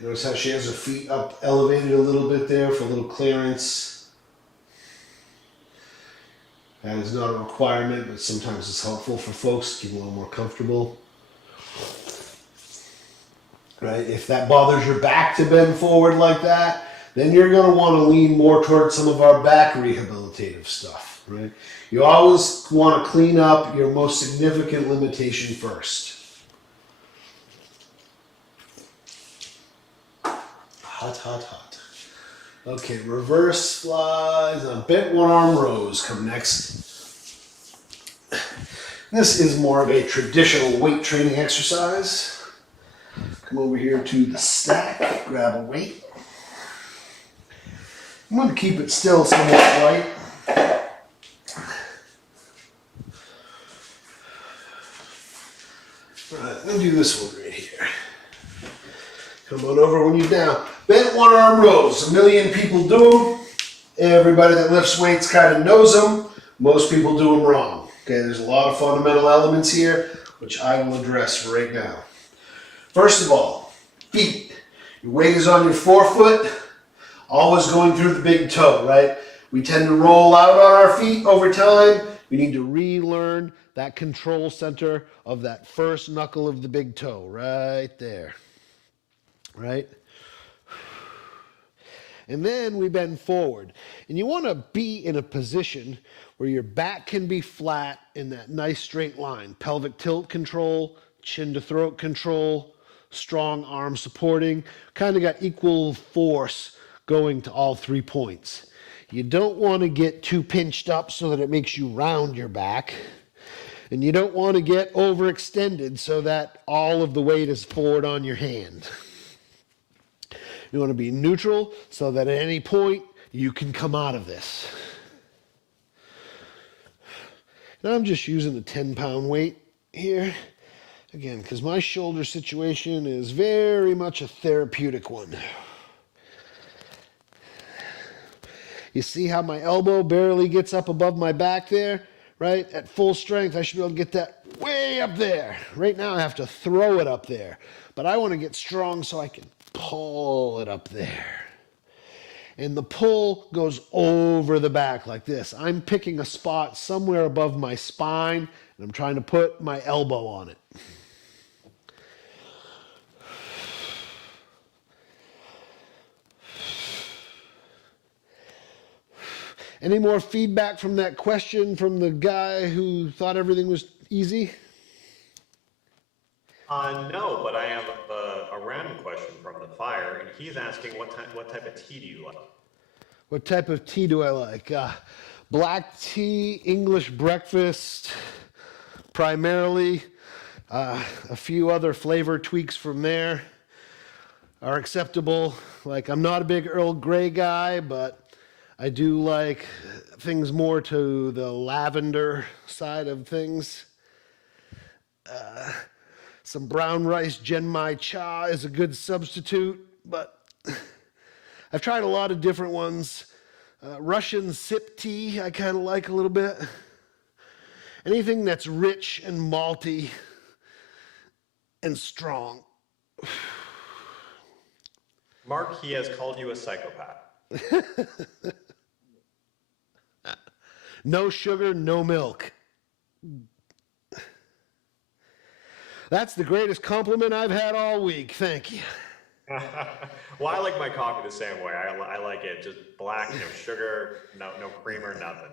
Notice how she has her feet up elevated a little bit there for a little clearance. That is not a requirement, but sometimes it's helpful for folks to get a little more comfortable. Right? If that bothers your back to bend forward like that, then you're going to want to lean more towards some of our back rehabilitative stuff. Right? You always want to clean up your most significant limitation first. Hot, hot, hot. Okay, reverse flies on bent one arm rows come next. This is more of a traditional weight training exercise. Come over here to the stack, grab a weight. I'm going to keep it still somewhat light. All right, I'm going to do this one right here. Come on over when you're down. Bent one arm rows. A million people do them. Everybody that lifts weights kind of knows them. Most people do them wrong. Okay, there's a lot of fundamental elements here, which I will address right now. First of all, feet. Your weight is on your forefoot, always going through the big toe, right? We tend to roll out on our feet over time. We need to relearn that control center of that first knuckle of the big toe right there. Right? And then we bend forward. And you want to be in a position where your back can be flat in that nice straight line. Pelvic tilt control, chin to throat control, strong arm supporting. Kind of got equal force going to all 3 points. You don't want to get too pinched up so that it makes you round your back. And you don't want to get overextended so that all of the weight is forward on your hand. You want to be neutral so that at any point you can come out of this. And I'm just using the 10-pound weight here. Again, because my shoulder situation is very much a therapeutic one. You see how my elbow barely gets up above my back there? right? At full strength, I should be able to get that way up there. Right now, I have to throw it up there. But I want to get strong so I can pull it up there. And the pull goes over the back like this. I'm picking a spot somewhere above my spine, and I'm trying to put my elbow on it. Any more feedback from that question from the guy who thought everything was easy? No, but I have a random question from the fire, and he's asking what type of tea do you like? What type of tea do I like? Black tea, English breakfast, primarily. A few other flavor tweaks from there are acceptable. Like, I'm not a big Earl Grey guy, but I do like things more to the lavender side of things. Some brown rice genmai cha is a good substitute, but I've tried a lot of different ones. Russian sip tea I kind of like a little bit. Anything that's rich and malty and strong. Mark, he has called you a psychopath. No sugar, no milk. That's the greatest compliment I've had all week. Thank you. Well, I like my coffee the same way. I like it just black, no sugar, no creamer, nothing.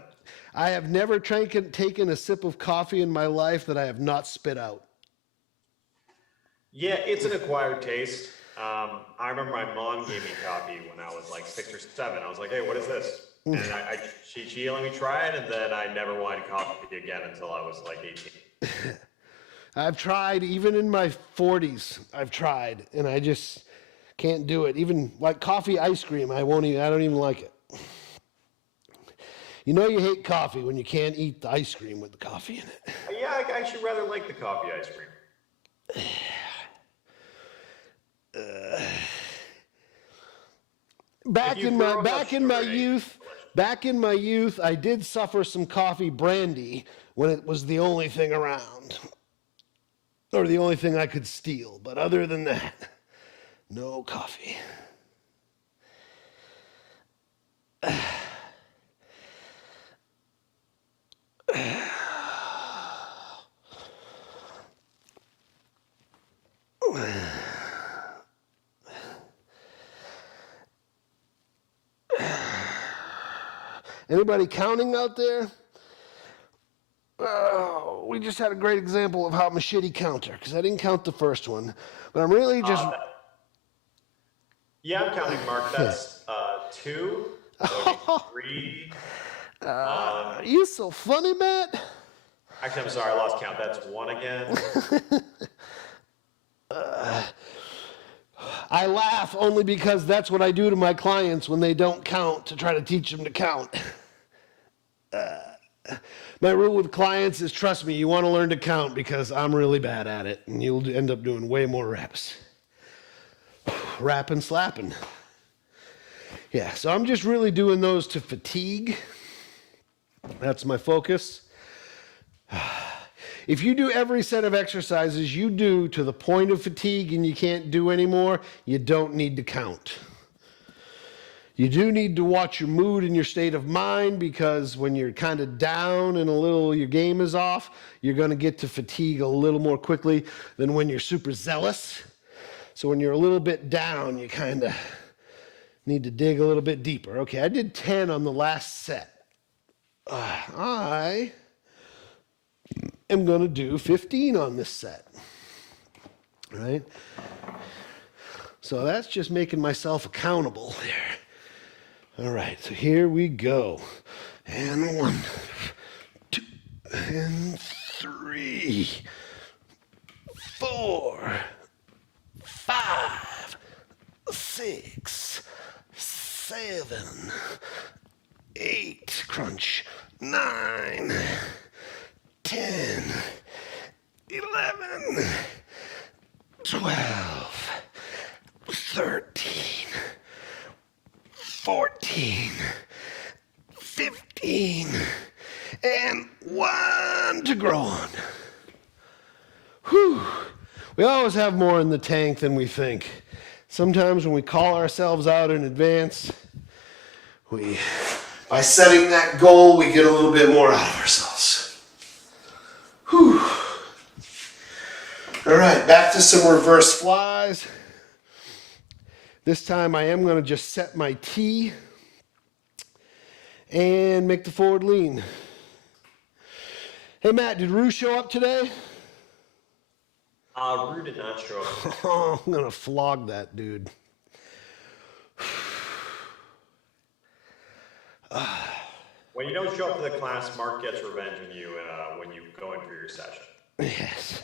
I have never taken a sip of coffee in my life that I have not spit out. Yeah, it's an acquired taste. I remember my mom gave me coffee when I was like 6 or 7. I was like, hey, what is this? And she let me try it, and then I never wanted coffee again until I was like 18. I've tried, even in my 40s, I've tried, and I just can't do it. Even like coffee ice cream, I don't even like it. You know you hate coffee when you can't eat the ice cream with the coffee in it. Yeah, I actually rather like the coffee ice cream. Back in my youth, I did suffer some coffee brandy when it was the only thing around, or the only thing I could steal. But other than that, no coffee. Anybody counting out there? Oh, we just had a great example of how I'm a shitty counter, because I didn't count the first one. But I'm really just... Yeah, I'm counting, Mark. That's 2, so 3. You so funny, Matt. Actually, I'm sorry, I lost count. That's 1 again. I laugh only because that's what I do to my clients when they don't count, to try to teach them to count. My rule with clients is, trust me, you want to learn to count because I'm really bad at it, and you'll end up doing way more reps. Rapping, slapping. Yeah, so I'm just really doing those to fatigue. That's my focus. If you do every set of exercises you do to the point of fatigue and you can't do anymore, you don't need to count. You do need to watch your mood and your state of mind, because when you're kind of down and your game is off, you're going to get to fatigue a little more quickly than when you're super zealous. So when you're a little bit down, you kind of need to dig a little bit deeper. Okay, I did 10 on the last set. I am going to do 15 on this set. Right? So that's just making myself accountable there. All right, so here we go. And 1, 2, and 3, 4, 5, 6, 7, 8, crunch, 9, 10, 11, 12, 13, 14, 15, and 1. to grow on. Whew. We always have more in the tank than we think. Sometimes when we call ourselves out in advance, by setting that goal, we get a little bit more out of ourselves. Whew. All right, back to some reverse flies. This time I am going to just set my T and make the forward lean. Hey Matt, did Rue show up today? Rue did not show up. Oh, I'm going to flog that dude. When you don't show up to the class, Mark gets revenge on you when you go in for your session. Yes.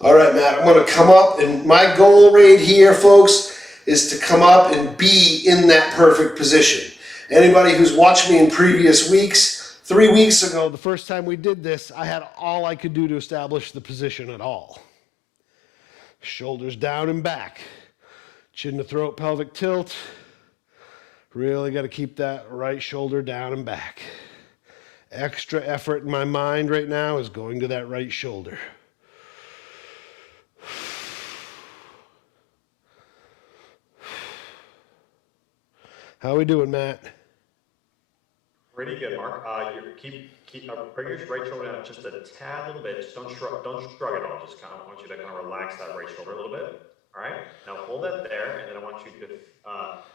All right, Matt, I'm going to come up, and my goal right here, folks, is to come up and be in that perfect position. Anybody who's watched me in previous weeks, 3 weeks ago, The first time we did this, I had all I could do to establish the position at all. Shoulders down and back. Chin to throat, pelvic tilt. Really got to keep that right shoulder down and back. Extra effort in my mind right now is going to that right shoulder. How we doing, Matt? Pretty good, Mark. Bring your right shoulder down just a tad little bit. Just don't shrug at all. Just kind of want you to kind of relax that right shoulder a little bit. All right. Now hold that there, and then I want you to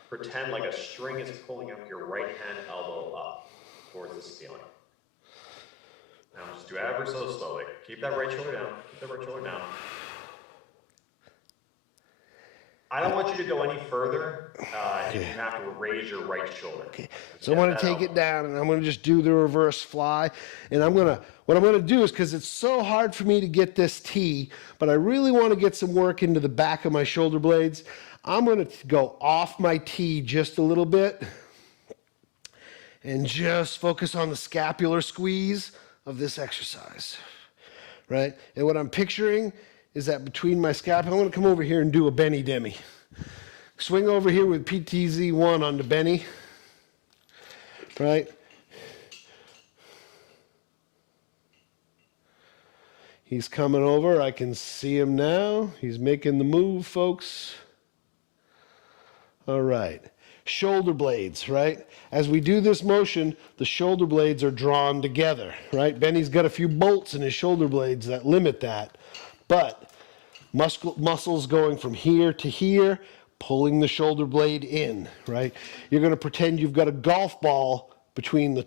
pretend like a string is pulling up your right hand elbow up towards the ceiling. Now just do ever so slowly. Keep that right shoulder down. Keep that right shoulder down. I don't want you to go any further if you have to raise your right shoulder. Okay. So I'm going to take it down, and I'm going to just do the reverse fly. And what I'm going to do is, because it's so hard for me to get this T, but I really want to get some work into the back of my shoulder blades, I'm going to go off my T just a little bit and just focus on the scapular squeeze of this exercise, right? And what I'm picturing is that between my scapula, I'm going to come over here and do a Benny Demi. Swing over here with PTZ1 onto Benny, right? He's coming over. I can see him now. He's making the move, folks. All right. Shoulder blades, right? As we do this motion, the shoulder blades are drawn together, right? Benny's got a few bolts in his shoulder blades that limit that. But muscles going from here to here, pulling the shoulder blade in, right? You're going to pretend you've got a golf ball between the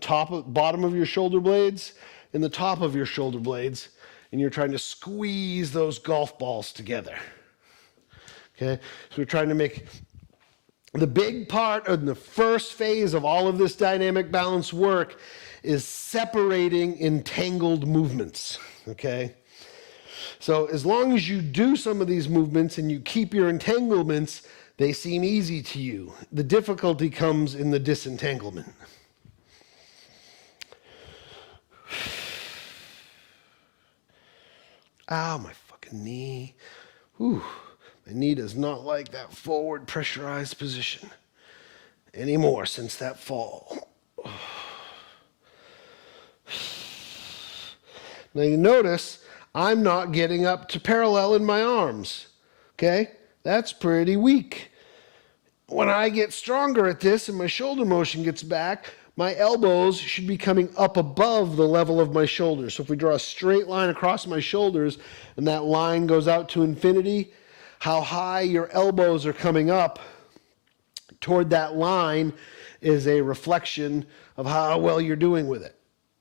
bottom of your shoulder blades and the top of your shoulder blades, and you're trying to squeeze those golf balls together. Okay? So we're trying to make the big part of the first phase of all of this dynamic balance work is separating entangled movements. Okay? So as long as you do some of these movements and you keep your entanglements, they seem easy to you. The difficulty comes in the disentanglement. Ow, my fucking knee. Whew. My knee does not like that forward pressurized position anymore since that fall. Now you notice I'm not getting up to parallel in my arms, okay? That's pretty weak. When I get stronger at this and my shoulder motion gets back, my elbows should be coming up above the level of my shoulders. So if we draw a straight line across my shoulders and that line goes out to infinity, how high your elbows are coming up toward that line is a reflection of how well you're doing with it.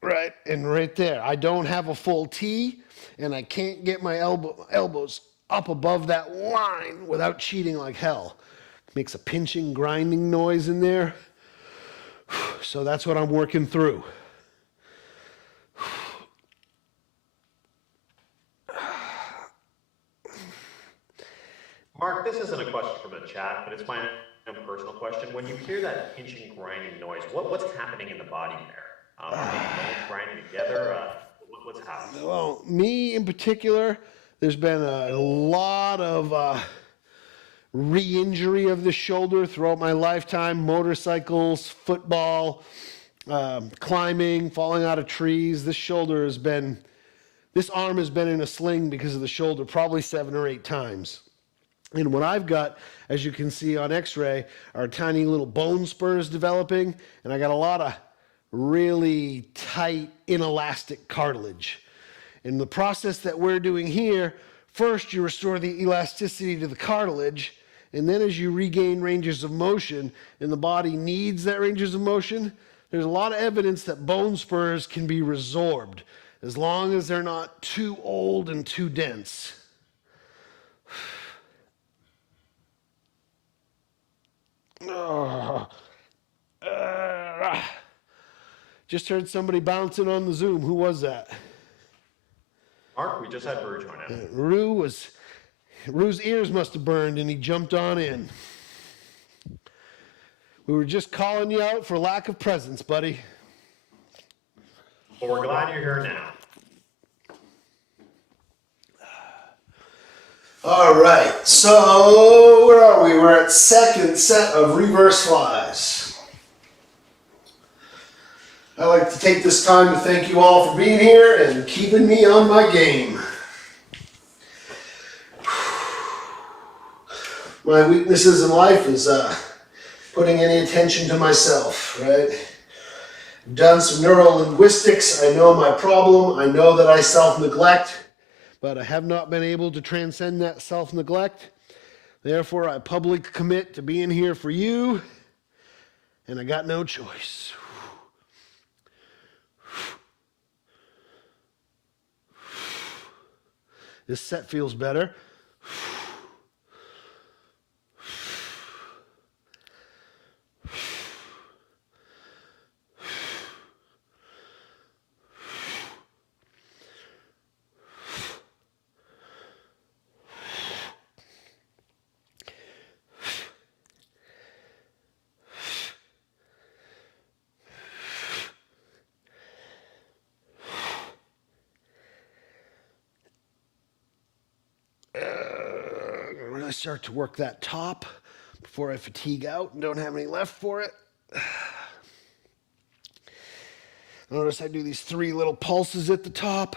Right? And right there, I don't have a full T, and I can't get my elbows up above that line without cheating like hell. It makes a pinching, grinding noise in there. So that's what I'm working through. Mark, this isn't a question from the chat, but it's my own personal question. When you hear that pinching, grinding noise, what's happening in the body there? Are they bones grinding together? What's happening? Well, me in particular, There's been a lot of re-injury of the shoulder throughout my lifetime. Motorcycles, football, climbing, falling out of trees. This arm has been in a sling because of the shoulder probably 7 or 8 times. And what I've got, as you can see on x-ray, are tiny little bone spurs developing, and I got a lot of really tight, inelastic cartilage. In the process that we're doing here, first you restore the elasticity to the cartilage, and then as you regain ranges of motion, and the body needs that ranges of motion, there's a lot of evidence that bone spurs can be resorbed, as long as they're not too old and too dense. Just heard somebody bouncing on the Zoom. Who was that? Mark, we just had Rue join in. Rue's ears must have burned and he jumped on in. We were just calling you out for lack of presence, buddy. Well, we're glad you're here now. All right, so where are we? We're at second set of reverse flies. I'd like to take this time to thank you all for being here and keeping me on my game. My weaknesses in life is putting any attention to myself, right? I've done some neuro-linguistics. I know my problem. I know that I self-neglect, but I have not been able to transcend that self-neglect. Therefore, I publicly commit to being here for you, and I got no choice. This set feels better. Really start to work that top before I fatigue out and don't have any left for it. Notice I do these 3 little pulses at the top.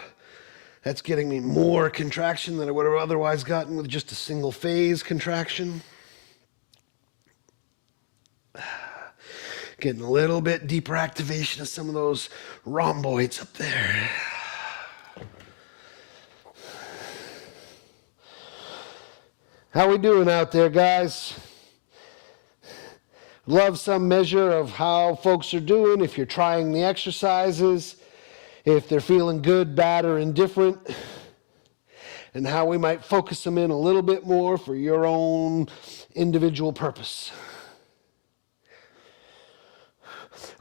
That's getting me more contraction than I would have otherwise gotten with just a single phase contraction. Getting a little bit deeper activation of some of those rhomboids up there. How we doing out there, guys? Love some measure of how folks are doing, if you're trying the exercises, if they're feeling good, bad, or indifferent, and how we might focus them in a little bit more for your own individual purpose.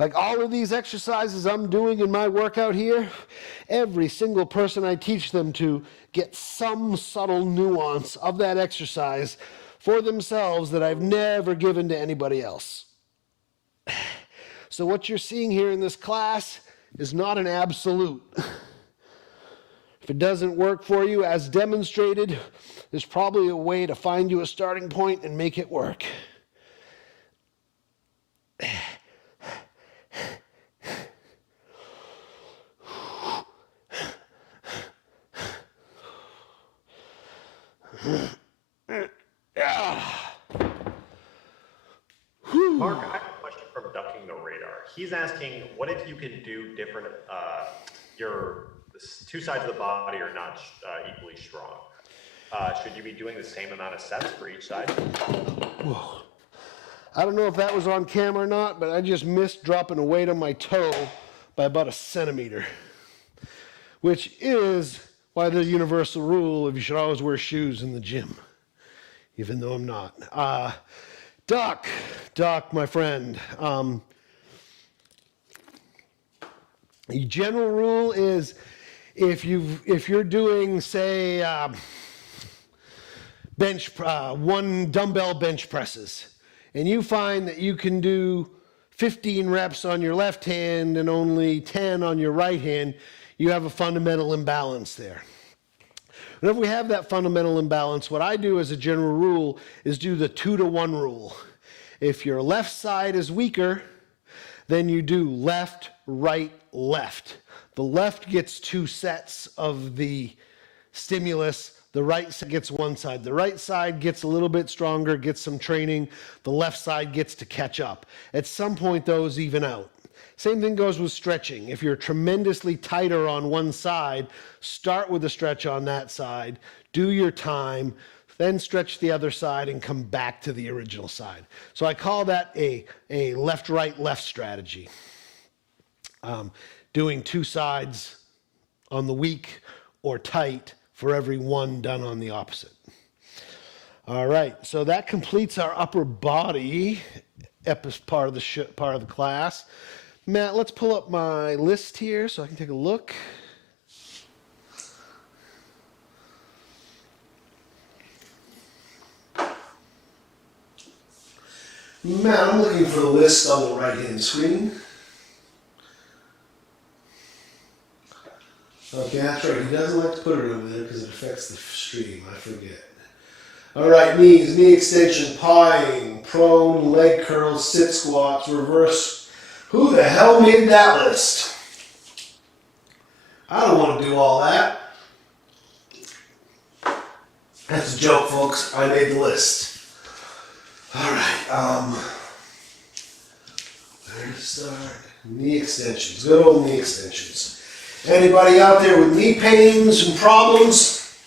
Like all of these exercises I'm doing in my workout here, every single person I teach them to get some subtle nuance of that exercise for themselves that I've never given to anybody else. So what you're seeing here in this class is not an absolute. If it doesn't work for you as demonstrated, there's probably a way to find you a starting point and make it work. Mark, I have a question from Ducking the Radar. He's asking, what if you can do different, your 2 sides of the body are not equally strong? Should you be doing the same amount of sets for each side? Whoa. I don't know if that was on camera or not, but I just missed dropping a weight on my toe by about 1 centimeter, which is why the universal rule of you should always wear shoes in the gym, even though I'm not. Doc, my friend. The general rule is if you're doing, say, 1 dumbbell bench presses, and you find that you can do 15 reps on your left hand and only 10 on your right hand, you have a fundamental imbalance there. whenever we have that fundamental imbalance, what I do as a general rule is do the 2-to-1 rule. If your left side is weaker, then you do left, right, left. The left gets 2 sets of the stimulus. The right side gets 1 side. The right side gets a little bit stronger, gets some training. The left side gets to catch up. At some point, those even out. Same thing goes with stretching. If you're tremendously tighter on one side, start with a stretch on that side, do your time, then stretch the other side and come back to the original side. So I call that a left, right, left strategy. Doing 2 sides on the weak or tight for every one done on the opposite. All right, so that completes our upper body part of the class. Matt, let's pull up my list here so I can take a look. Matt, I'm looking for the list on the right-hand screen. Okay, that's right. He doesn't like to put it over there because it affects the stream. I forget. All right, knees, knee extension, pawing, prone, leg curls, sit squats, reverse. Who the hell made that list? I don't want to do all that. That's a joke, folks. I made the list. All right. Where to start? Knee extensions. Good old knee extensions. Anybody out there with knee pains and problems?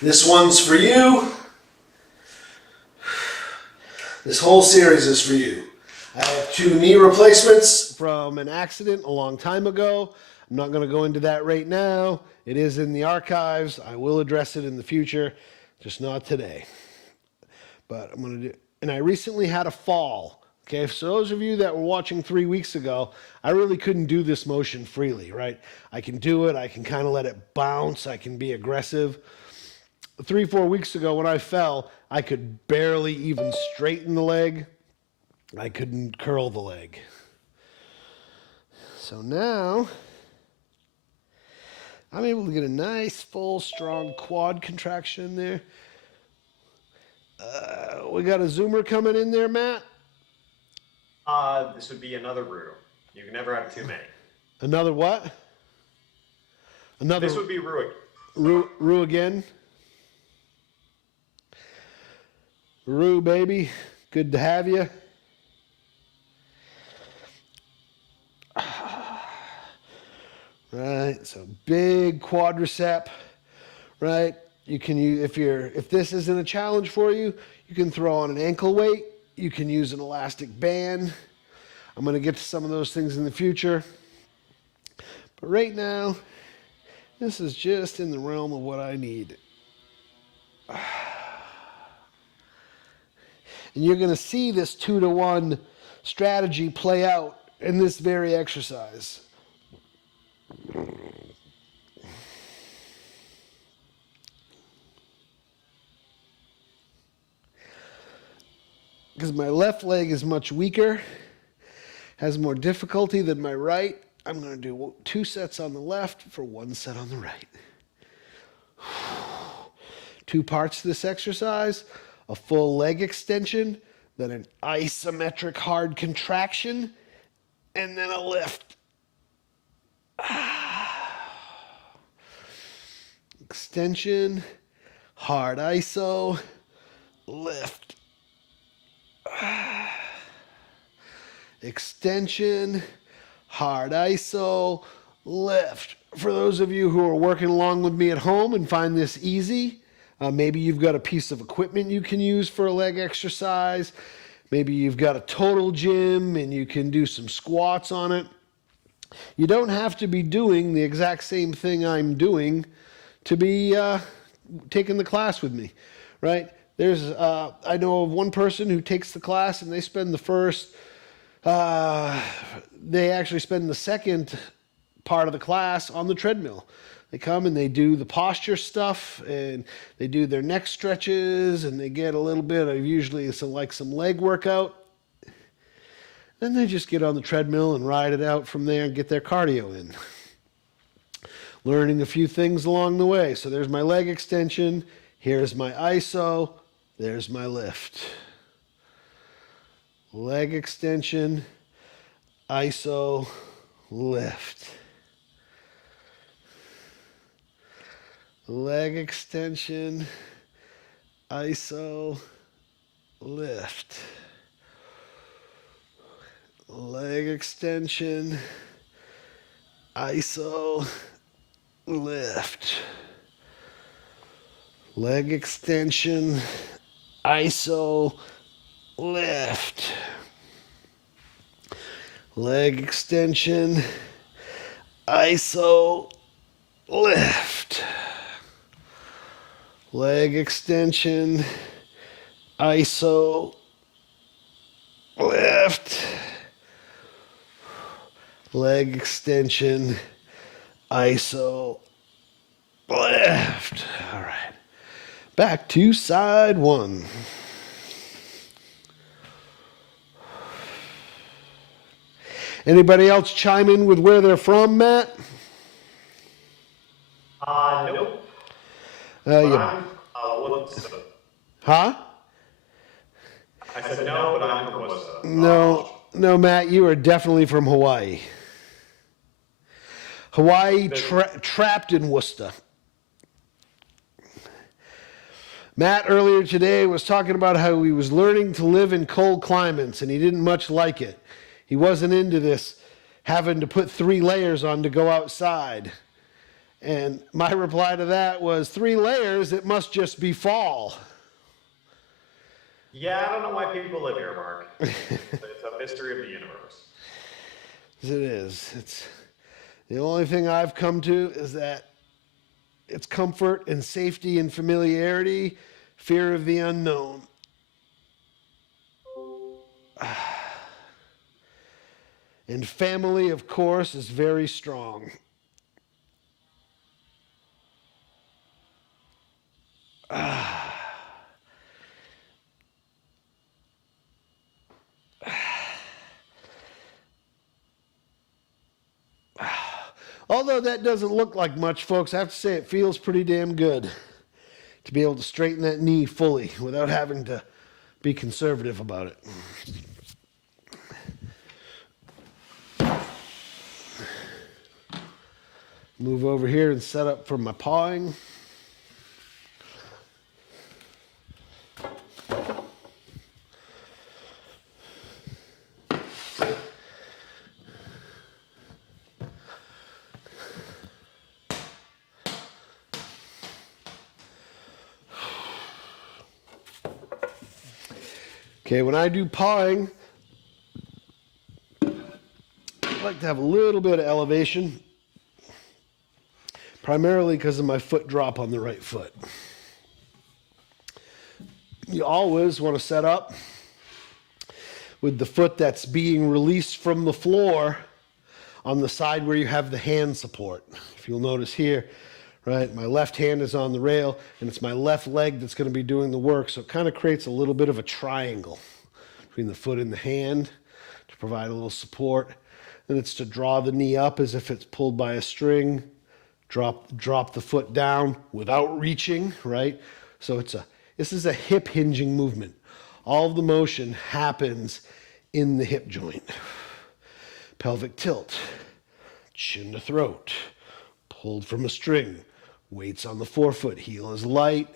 This one's for you. This whole series is for you. I have 2 knee replacements From an accident a long time ago. I'm not going to go into that right now. It is in the archives. I will address it in the future, just not today. But I'm going to do, and I recently had a fall. Okay, so those of you that were watching 3 weeks ago, I really couldn't do this motion freely, right? I can do it, I can kind of let it bounce, I can be aggressive. 3-4 weeks ago when I fell, I could barely even straighten the leg. I couldn't curl the leg. So now, I'm able to get a nice, full, strong quad contraction in there. We got a zoomer coming in there, Matt. This would be another Rue. You can never have too many. Another what? Another This would be Rue. Rue again. Rue, baby, good to have you. Right, so big quadricep, right? You can use, if this isn't a challenge for you, you can throw on an ankle weight. You can use an elastic band. I'm going to get to some of those things in the future. But right now, this is just in the realm of what I need. And you're going to see this 2-to-1 strategy play out in this very exercise. Because my left leg is much weaker, has more difficulty than my right, I'm going to do 2 sets on the left for 1 set on the right. 2 parts to this exercise, a full leg extension, then an isometric hard contraction, and then a lift. Extension, hard iso, lift. Extension, hard iso, lift. For those of you who are working along with me at home and find this easy, maybe you've got a piece of equipment you can use for a leg exercise. Maybe you've got a total gym and you can do some squats on it. You don't have to be doing the exact same thing I'm doing to be taking the class with me, right? I know of one person who takes the class and they spend they actually spend the second part of the class on the treadmill. They come and they do the posture stuff and they do their neck stretches and they get a little bit of usually some leg workout. Then they just get on the treadmill and ride it out from there and get their cardio in. learning a few things along the way. So there's my leg extension. Here's my iso. There's my lift. Leg extension, iso, lift. Leg extension, iso, lift. Leg extension, iso, lift. Leg extension, iso, lift. Leg extension, iso, lift. Leg extension, iso, lift. Leg extension, iso, lift. All right. Back to side one. Anybody else chime in with where they're from, Matt? Nope. Yeah. Huh? I said no, but I'm from Worcester. No, Matt, you are definitely from Hawaii. Hawaii trapped in Worcester. Matt earlier today was talking about how he was learning to live in cold climates and he didn't much like it. He wasn't into this having to put 3 layers on to go outside. And my reply to that was 3 layers, it must just be fall. Yeah, I don't know why people live here, Mark. It's a mystery of the universe. It is. It's the only thing I've come to is that it's comfort and safety and familiarity, fear of the unknown. And family, of course, is very strong. Although that doesn't look like much, folks, I have to say it feels pretty damn good to be able to straighten that knee fully without having to be conservative about it. Move over here and set up for my pawing. Okay, when I do pawing, I like to have a little bit of elevation, primarily because of my foot drop on the right foot. You always want to set up with the foot that's being released from the floor on the side where you have the hand support. If you'll notice here, right, my left hand is on the rail and it's my left leg that's going to be doing the work, so it kind of creates a little bit of a triangle between the foot and the hand to provide a little support. Then it's to draw the knee up as if it's pulled by a string, drop the foot down without reaching, right? So this is a hip hinging movement. All of the motion happens in the hip joint. Pelvic tilt, chin to throat, pulled from a string, weights on the forefoot, heel is light,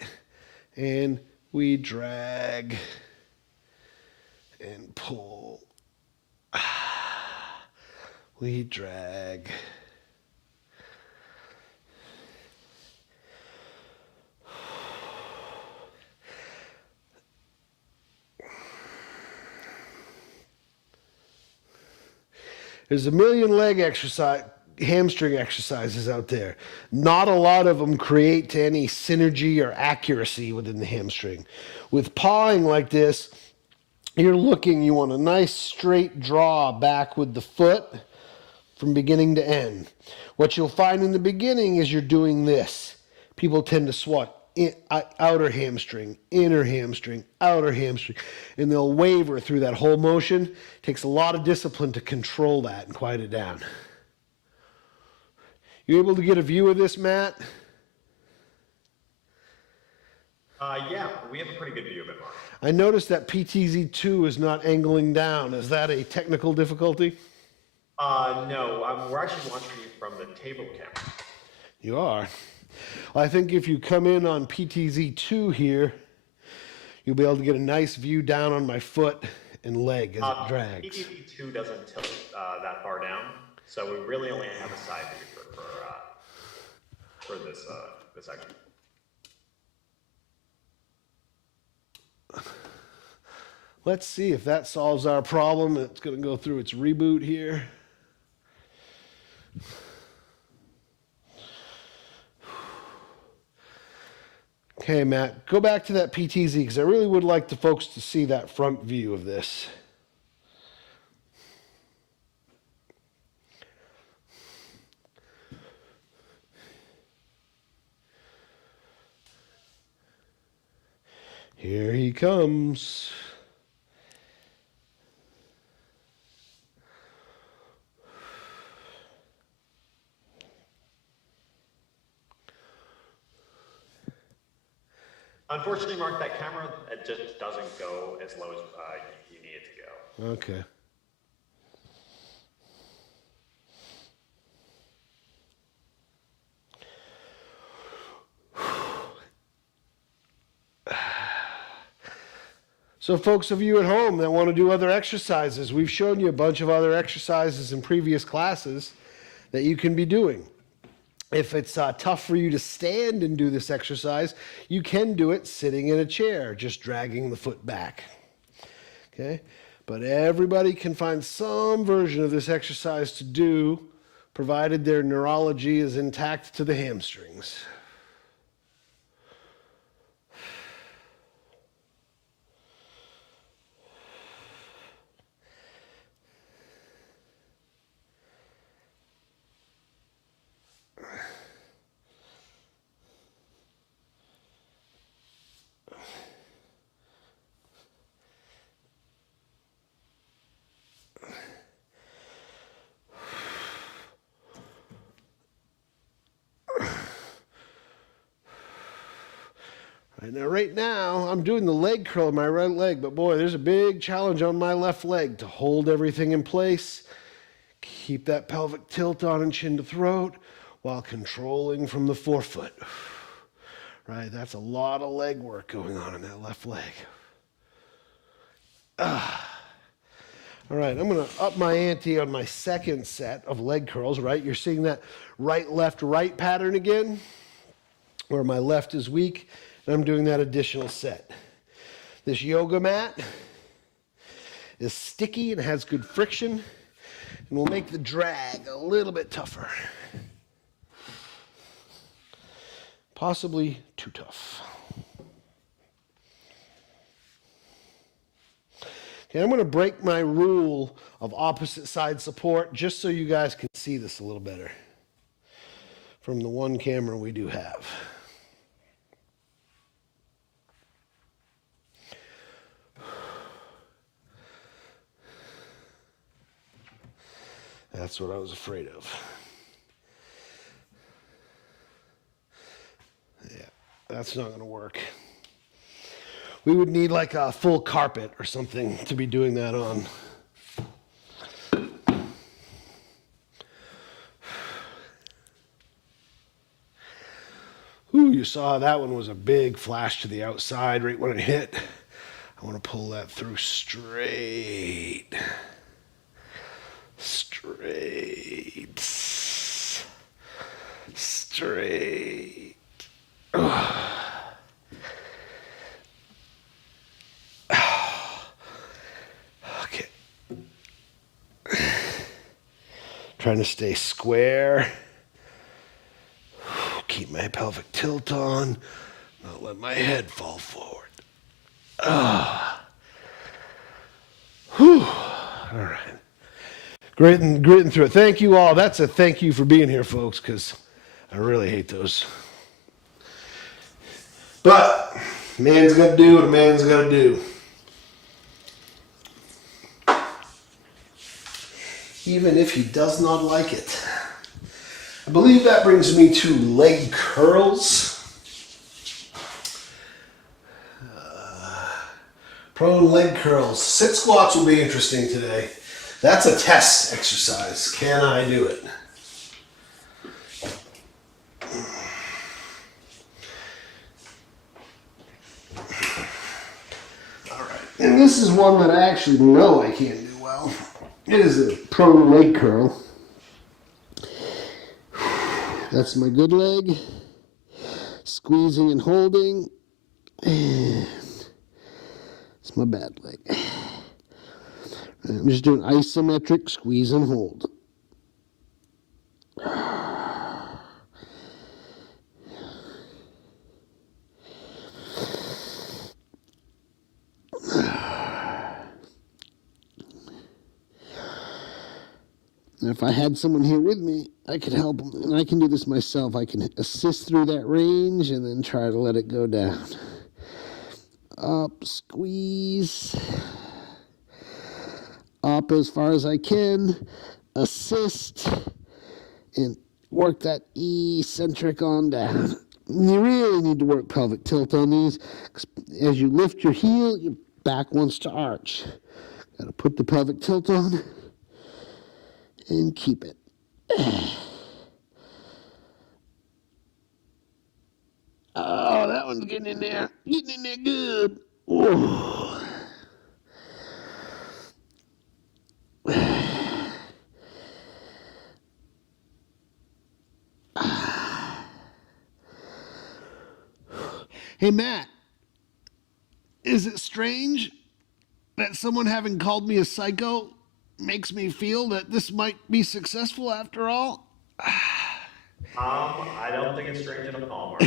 and we drag and pull. We drag. There's a million hamstring exercises out there. Not a lot of them create any synergy or accuracy within the hamstring. With pawing like this, you want a nice straight draw back with the foot from beginning to end. What you'll find in the beginning is you're doing this. People tend to swat outer hamstring, inner hamstring, outer hamstring, and they'll waver through that whole motion. It takes a lot of discipline to control that and quiet it down. You able to get a view of this, Matt? Yeah, we have a pretty good view of it, Mark. I noticed that PTZ2 is not angling down. Is that a technical difficulty? No, we're actually watching you from the table camera. You are. I think if you come in on PTZ2 here, you'll be able to get a nice view down on my foot and leg as it drags. PTZ2 doesn't tilt that far down, so we really only have a side view for this section. Let's see if that solves our problem. It's going to go through its reboot here. Okay, Matt, go back to that PTZ because I really would like the folks to see that front view of this. Here he comes. Unfortunately, Mark, that camera it just doesn't go as low as you need it to go. Okay. So folks of you at home that want to do other exercises, we've shown you a bunch of other exercises in previous classes that you can be doing. If it's tough for you to stand and do this exercise, you can do it sitting in a chair, just dragging the foot back. Okay? But everybody can find some version of this exercise to do, provided their neurology is intact to the hamstrings. Right now, I'm doing the leg curl on my right leg, but boy, there's a big challenge on my left leg to hold everything in place, keep that pelvic tilt on and chin to throat while controlling from the forefoot. Right, that's a lot of leg work going on in that left leg. All right, I'm going to up my ante on my second set of leg curls, right? You're seeing that right, left, right pattern again, where my left is weak. And I'm doing that additional set. This yoga mat is sticky and has good friction and will make the drag a little bit tougher. Possibly too tough. Okay, I'm going to break my rule of opposite side support just so you guys can see this a little better from the one camera we do have. That's what I was afraid of. Yeah, that's not going to work. We would need like a full carpet or something to be doing that on. Ooh, you saw that one was a big flash to the outside right when it hit. I want to pull that through straight. Straight. Straight. Okay. Trying to stay square. Keep my pelvic tilt on. Not let my head fall forward. Whew. All right. Gritting through it. Thank you all. That's a thank you for being here, folks, because I really hate those. But man's got to do what a man's got to do. Even if he does not like it. I believe that brings me to leg curls. Prone leg curls. Sit squats will be interesting today. That's a test exercise. Can I do it? Alright. And this is one that I actually know I can't do well. It is a prone leg curl. That's my good leg. Squeezing and holding. And it's my bad leg. I'm just doing isometric squeeze and hold. And if I had someone here with me, I could help them. And I can do this myself. I can assist through that range and then try to let it go down. Up, squeeze. Up as far as I can. Assist. And work that eccentric on down. You really need to work pelvic tilt on these. As you lift your heel, your back wants to arch. Got to put the pelvic tilt on. And keep it. Oh, that one's getting in there. Getting in there good. Oh. Hey, Matt. Is it strange that someone having called me a psycho makes me feel that this might be successful after all? I don't think it's strange at all, Mark.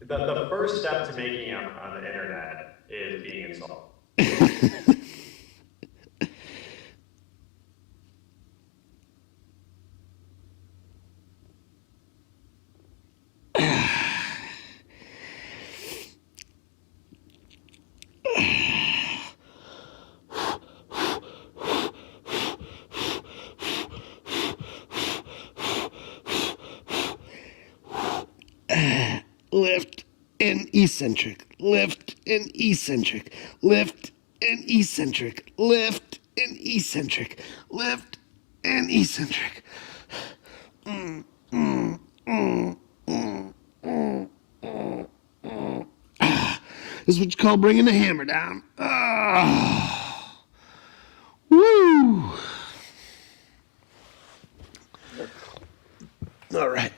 The first step to making it on the internet is being insulted. Lift and eccentric, lift and eccentric, lift and eccentric, lift and eccentric, lift and eccentric. This is what you call bringing the hammer down. Woo! All right.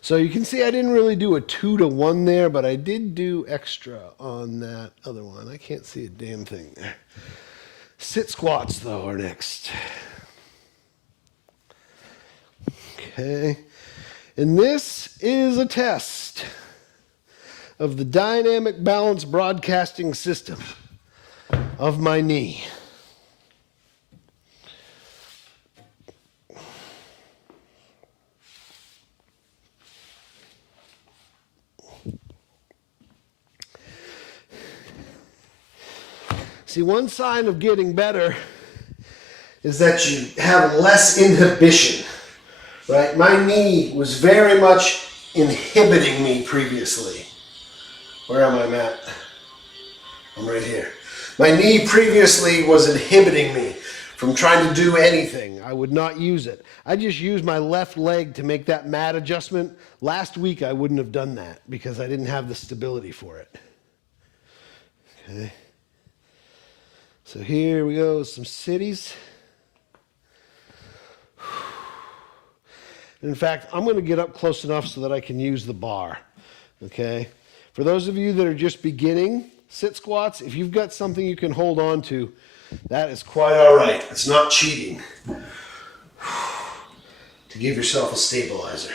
So you can see I didn't really do a 2-to-1 there, but I did do extra on that other one. I can't see a damn thing there. Sit squats, though, are next. Okay. And this is a test of the dynamic balance broadcasting system of my knee. See, one sign of getting better is that you have less inhibition, right? My knee was very much inhibiting me previously. Where am I, Matt? I'm right here. My knee previously was inhibiting me from trying to do anything. I would not use it. I just used my left leg to make that mat adjustment. Last week, I wouldn't have done that because I didn't have the stability for it. Okay. So here we go, some sitties. In fact, I'm going to get up close enough so that I can use the bar, okay? For those of you that are just beginning sit squats, if you've got something you can hold on to, that is quite all right. It's not cheating to give yourself a stabilizer.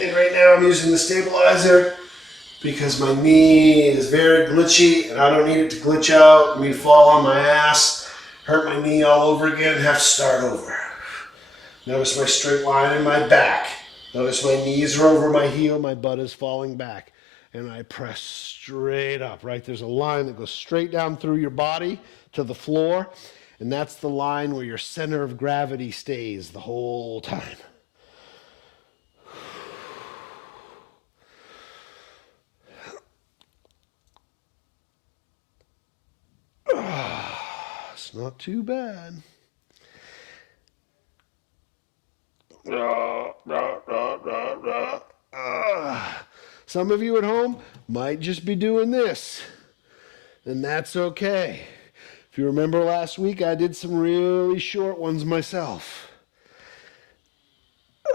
And right now I'm using the stabilizer because my knee is very glitchy and I don't need it to glitch out, me fall on my ass, hurt my knee all over again, and have to start over. Notice my straight line in my back Notice my knees are over my heel, my butt is falling back. And I press straight up, right? There's a line that goes straight down through your body to the floor. And that's the line where your center of gravity stays the whole time. It's not too bad. Some of you at home might just be doing this, and that's okay. If you remember last week, I did some really short ones myself.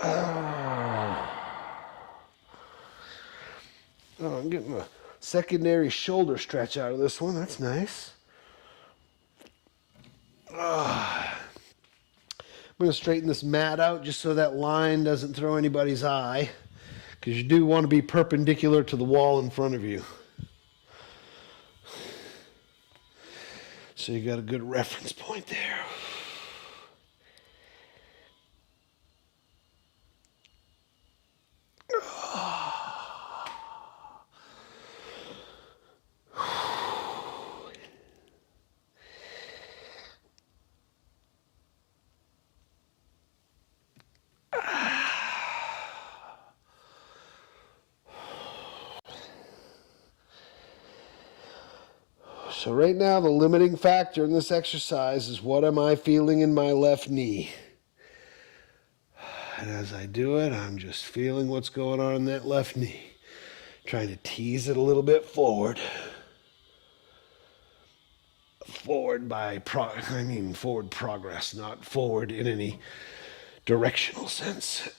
Oh, I'm getting a secondary shoulder stretch out of this one. That's nice. I'm going to straighten this mat out just so that line doesn't throw anybody's eye, because you do want to be perpendicular to the wall in front of you. So you got a good reference point there. So right now, the limiting factor in this exercise is what am I feeling in my left knee? And as I do it, I'm just feeling what's going on in that left knee. Trying to tease it a little bit forward. Forward forward progress, not forward in any directional sense.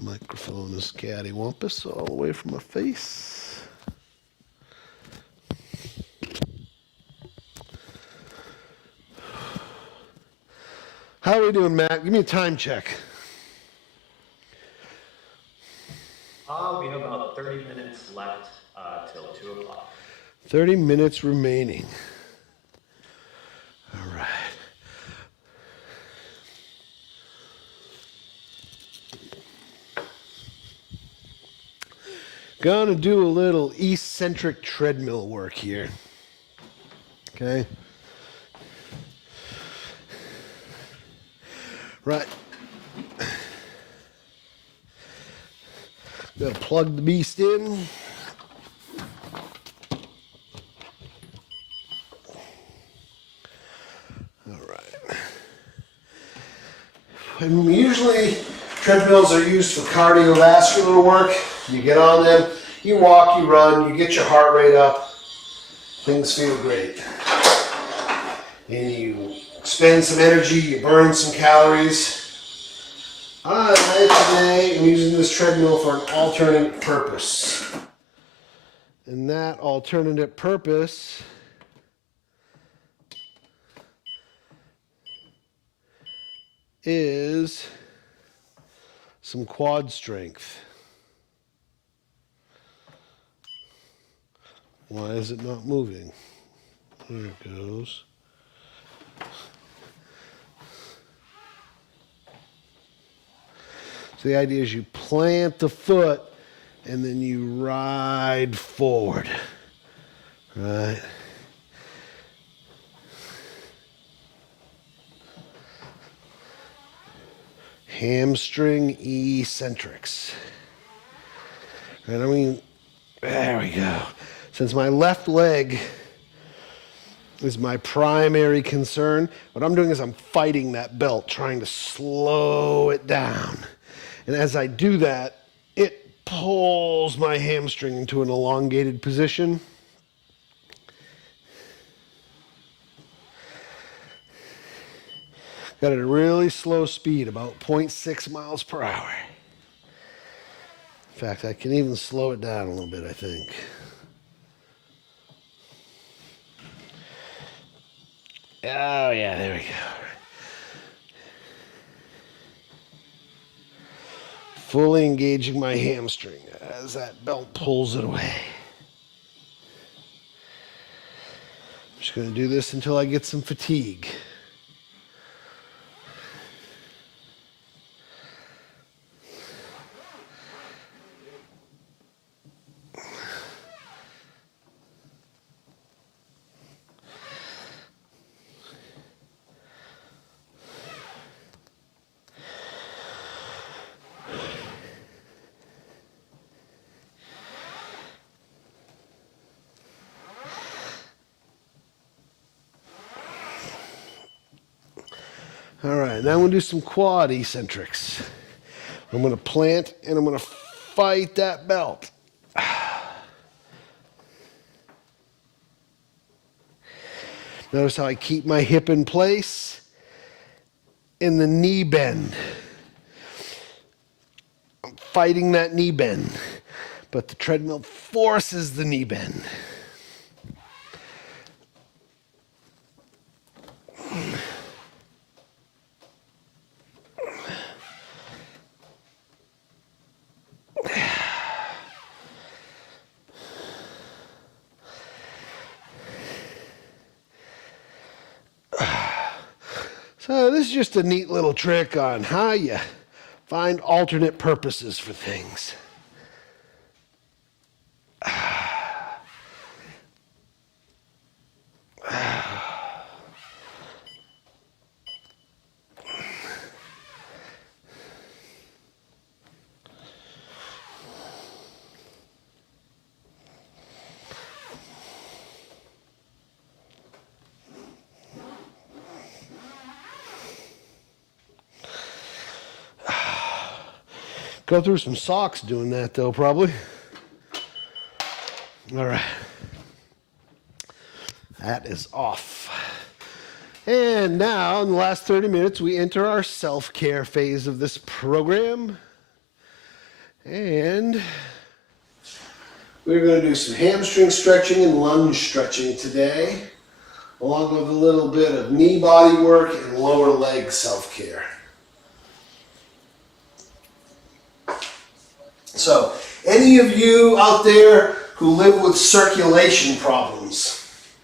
Microphone is cattywampus all the way from my face. How are we doing, Matt? Give me a time check. We have about 30 minutes left till 2 o'clock. 30 minutes remaining. All right. Gonna do a little eccentric treadmill work here. Okay. Right. Gotta plug the beast in. All right. And usually treadmills are used for cardiovascular work. You get on them, you walk, you run, you get your heart rate up. Things feel great. And you expend some energy, you burn some calories. Today I'm using this treadmill for an alternate purpose. And that alternate purpose is some quad strength. Why is it not moving? There it goes. So the idea is you plant the foot and then you ride forward. Right? Hamstring eccentrics. Right, there we go. Since my left leg is my primary concern, what I'm doing is I'm fighting that belt, trying to slow it down. And as I do that, it pulls my hamstring into an elongated position. Got it at a really slow speed, about 0.6 miles per hour. In fact, I can even slow it down a little bit, I think. Oh, yeah, there we go. fully engaging my hamstring as that belt pulls it away. I'm just going to do this until I get some fatigue. All right, now I'm going to do some quad eccentrics. I'm going to plant and I'm going to fight that belt. Notice how I keep my hip in place in the knee bend. I'm fighting that knee bend, but the treadmill forces the knee bend. So this is just a neat little trick on how you find alternate purposes for things. Go through some socks doing that though, probably. All right. That is off. And now, in the last 30 minutes, we enter our self-care phase of this program. And we're going to do some hamstring stretching and lunge stretching today, along with a little bit of knee body work and lower leg self-care. So, any of you out there who live with circulation problems,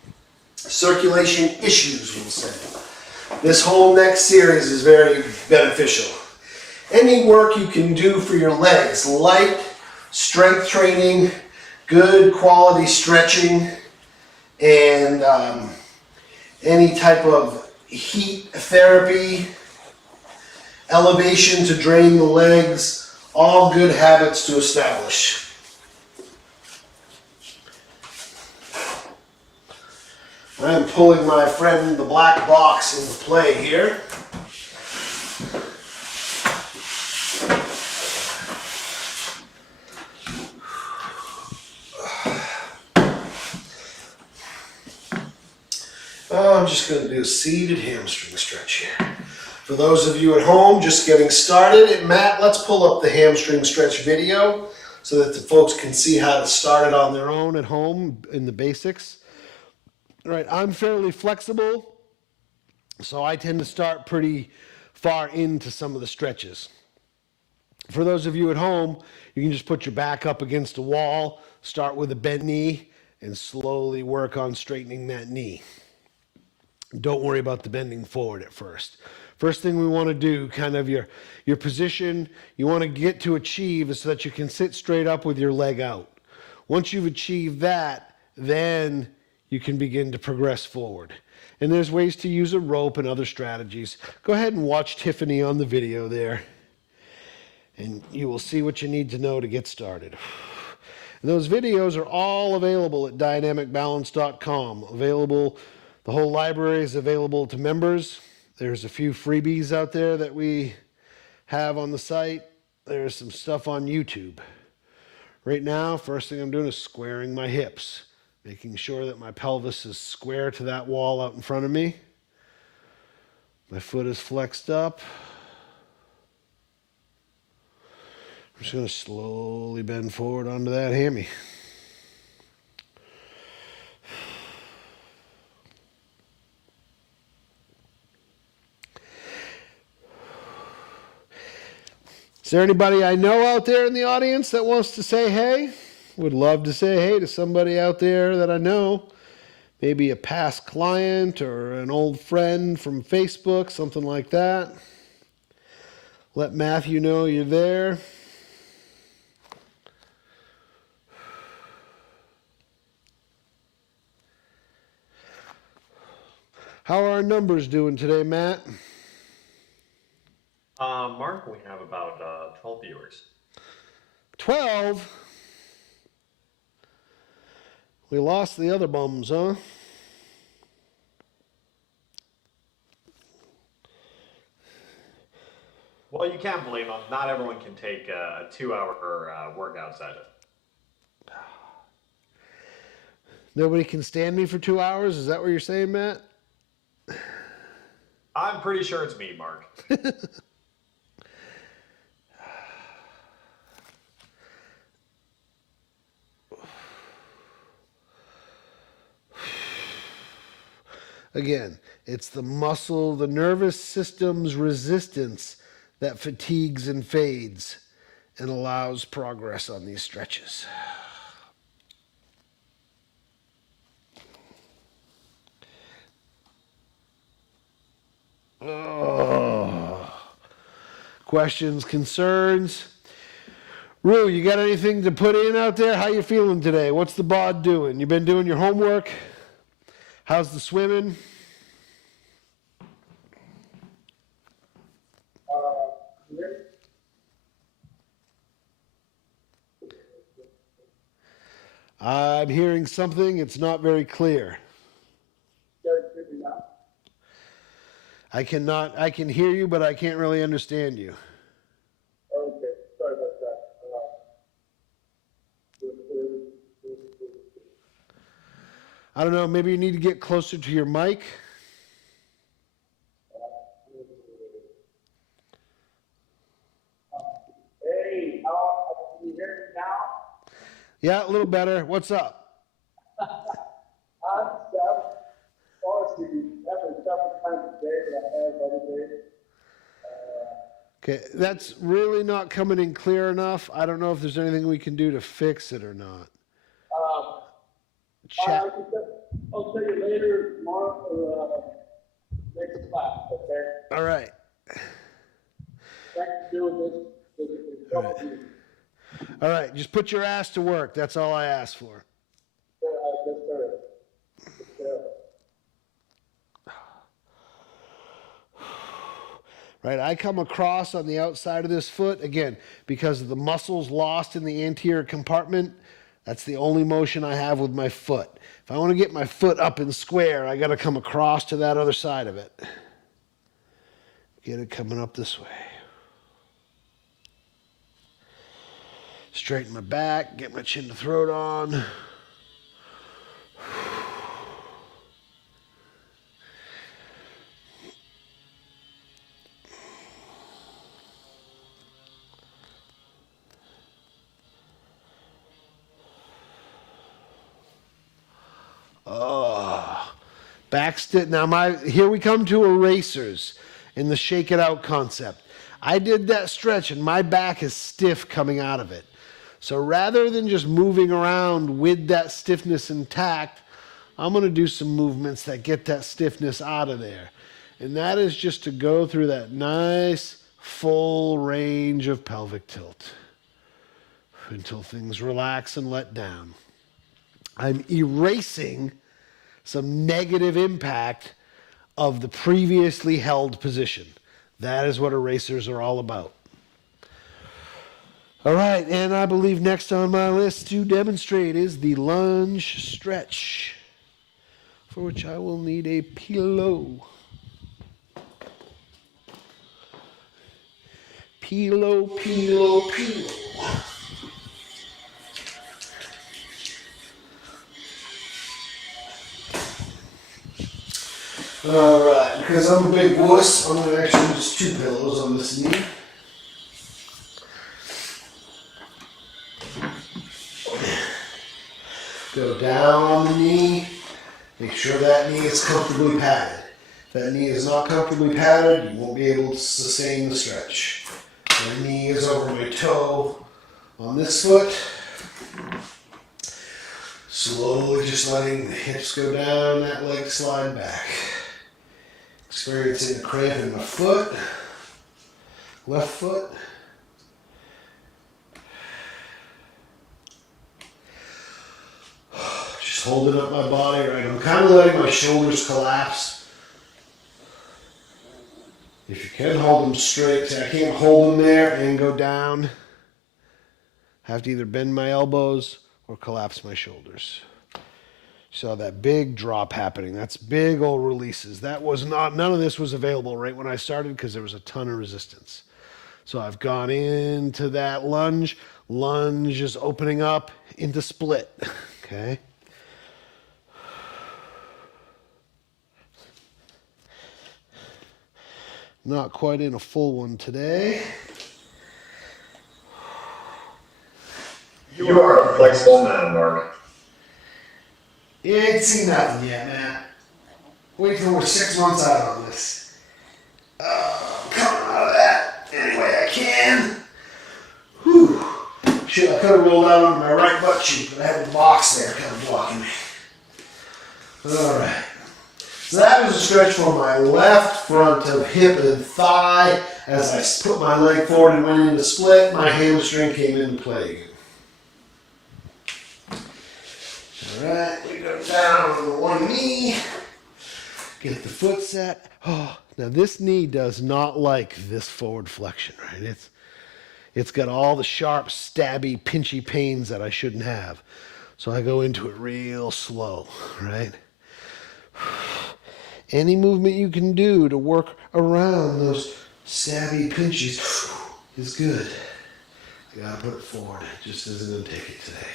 circulation issues, we'll say, this whole next series is very beneficial. Any work you can do for your legs, light strength training, good quality stretching, and any type of heat therapy, elevation to drain the legs, all good habits to establish. I'm pulling my friend the black box into play here. I'm just going to do a seated hamstring stretch here. For those of you at home just getting started, Matt, let's pull up the hamstring stretch video so that the folks can see how to start it on their own at home in the basics. All right, I'm fairly flexible, so I tend to start pretty far into some of the stretches. For those of you at home, you can just put your back up against a wall, start with a bent knee, and slowly work on straightening that knee. Don't worry about the bending forward at first. First thing we want to do, kind of your position you want to get to achieve is so that you can sit straight up with your leg out. Once you've achieved that, then you can begin to progress forward. And there's ways to use a rope and other strategies. Go ahead and watch Tiffany on the video there, and you will see what you need to know to get started. And those videos are all available at dynamicbalance.com. The whole library is available to members. There's a few freebies out there that we have on the site. There's some stuff on YouTube. Right now, first thing I'm doing is squaring my hips, making sure that my pelvis is square to that wall out in front of me. My foot is flexed up. I'm just going to slowly bend forward onto that hammy. Is there anybody I know out there in the audience that wants to say hey? Would love to say hey to somebody out there that I know. Maybe a past client or an old friend from Facebook, something like that. Let Matthew know you're there. How are our numbers doing today, Matt? Mark, we have about 12 viewers. 12? We lost the other bums, huh? Well, you can't blame them. Not everyone can take a 2-hour workout session. Nobody can stand me for 2 hours? Is that what you're saying, Matt? I'm pretty sure it's me, Mark. Again, it's the muscle, the nervous system's resistance that fatigues and fades and allows progress on these stretches. Oh. Questions, concerns? Rue, you got anything to put in out there? How you feeling today? What's the bod doing? You been doing your homework? How's the swimming? I'm hearing something. It's not very clear. I can hear you, but I can't really understand you. Okay, sorry about that. I don't know, maybe you need to get closer to your mic. Hey, how can you hear me now? Yeah, a little better. What's up? I'm Steph. Honestly, having several times a day that I have other days. Okay, that's really not coming in clear enough. I don't know if there's anything we can do to fix it or not. Chat. I'll tell you later, tomorrow, or next class, okay? All right. Thanks for doing this. All right. All right, just put your ass to work. That's all I ask for. Yes, sir. Yes, sir. Right, I come across on the outside of this foot, again, because of the muscles lost in the anterior compartment. That's the only motion I have with my foot. If I want to get my foot up and square, I got to come across to that other side of it. Get it coming up this way. Straighten my back, get my chin to throat on. Back stiff. Now here we come to erasers in the shake it out concept. I did that stretch and my back is stiff coming out of it. So rather than just moving around with that stiffness intact, I'm going to do some movements that get that stiffness out of there. And that is just to go through that nice full range of pelvic tilt until things relax and let down. I'm erasing some negative impact of the previously held position. That is what erasers are all about. All right, and I believe next on my list to demonstrate is the lunge stretch, for which I will need a pillow. Pillow, pillow, pillow. Alright, because I'm a big wuss, I'm going to actually use 2 pillows on this knee. Go down on the knee, make sure that knee is comfortably padded. If that knee is not comfortably padded, you won't be able to sustain the stretch. My knee is over my toe on this foot. Slowly just letting the hips go down, that leg slide back. Experiencing a cramp in my foot, left foot. Just holding up my body, right? I'm kind of letting my shoulders collapse. If you can hold them straight, I can't hold them there and go down. I have to either bend my elbows or collapse my shoulders. Saw that big drop happening. That's big old releases. That was not, none of this was available right when I started because there was a ton of resistance. So I've gone into that lunge. Lunge is opening up into split. Okay. Not quite in a full one today. You are a flexible man, Mark. You ain't seen nothing yet, man. Wait till we're 6 months out on this. I'm coming out of that any way I can. Whew. Shit, I could have rolled out on my right butt cheek, but I had the box there kind of blocking me. Alright. So that was a stretch for my left front of hip and thigh. As I put my leg forward and went into split, my hamstring came into play again. Alright, we go down on one knee. Get the foot set. Oh, now this knee does not like this forward flexion, right? It's got all the sharp, stabby, pinchy pains that I shouldn't have. So I go into it real slow, right? Any movement you can do to work around those stabby pinchies is good. You gotta put it forward. It just isn't gonna take it today.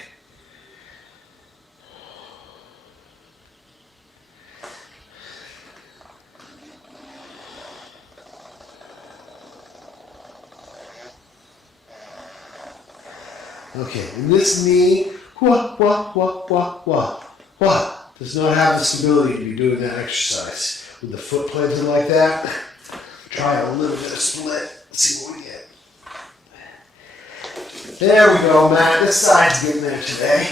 Okay, and this knee, does not have the stability to be doing that exercise. With the foot planted like that, try a little bit of split, see what we get. There we go, Matt. This side's getting there today.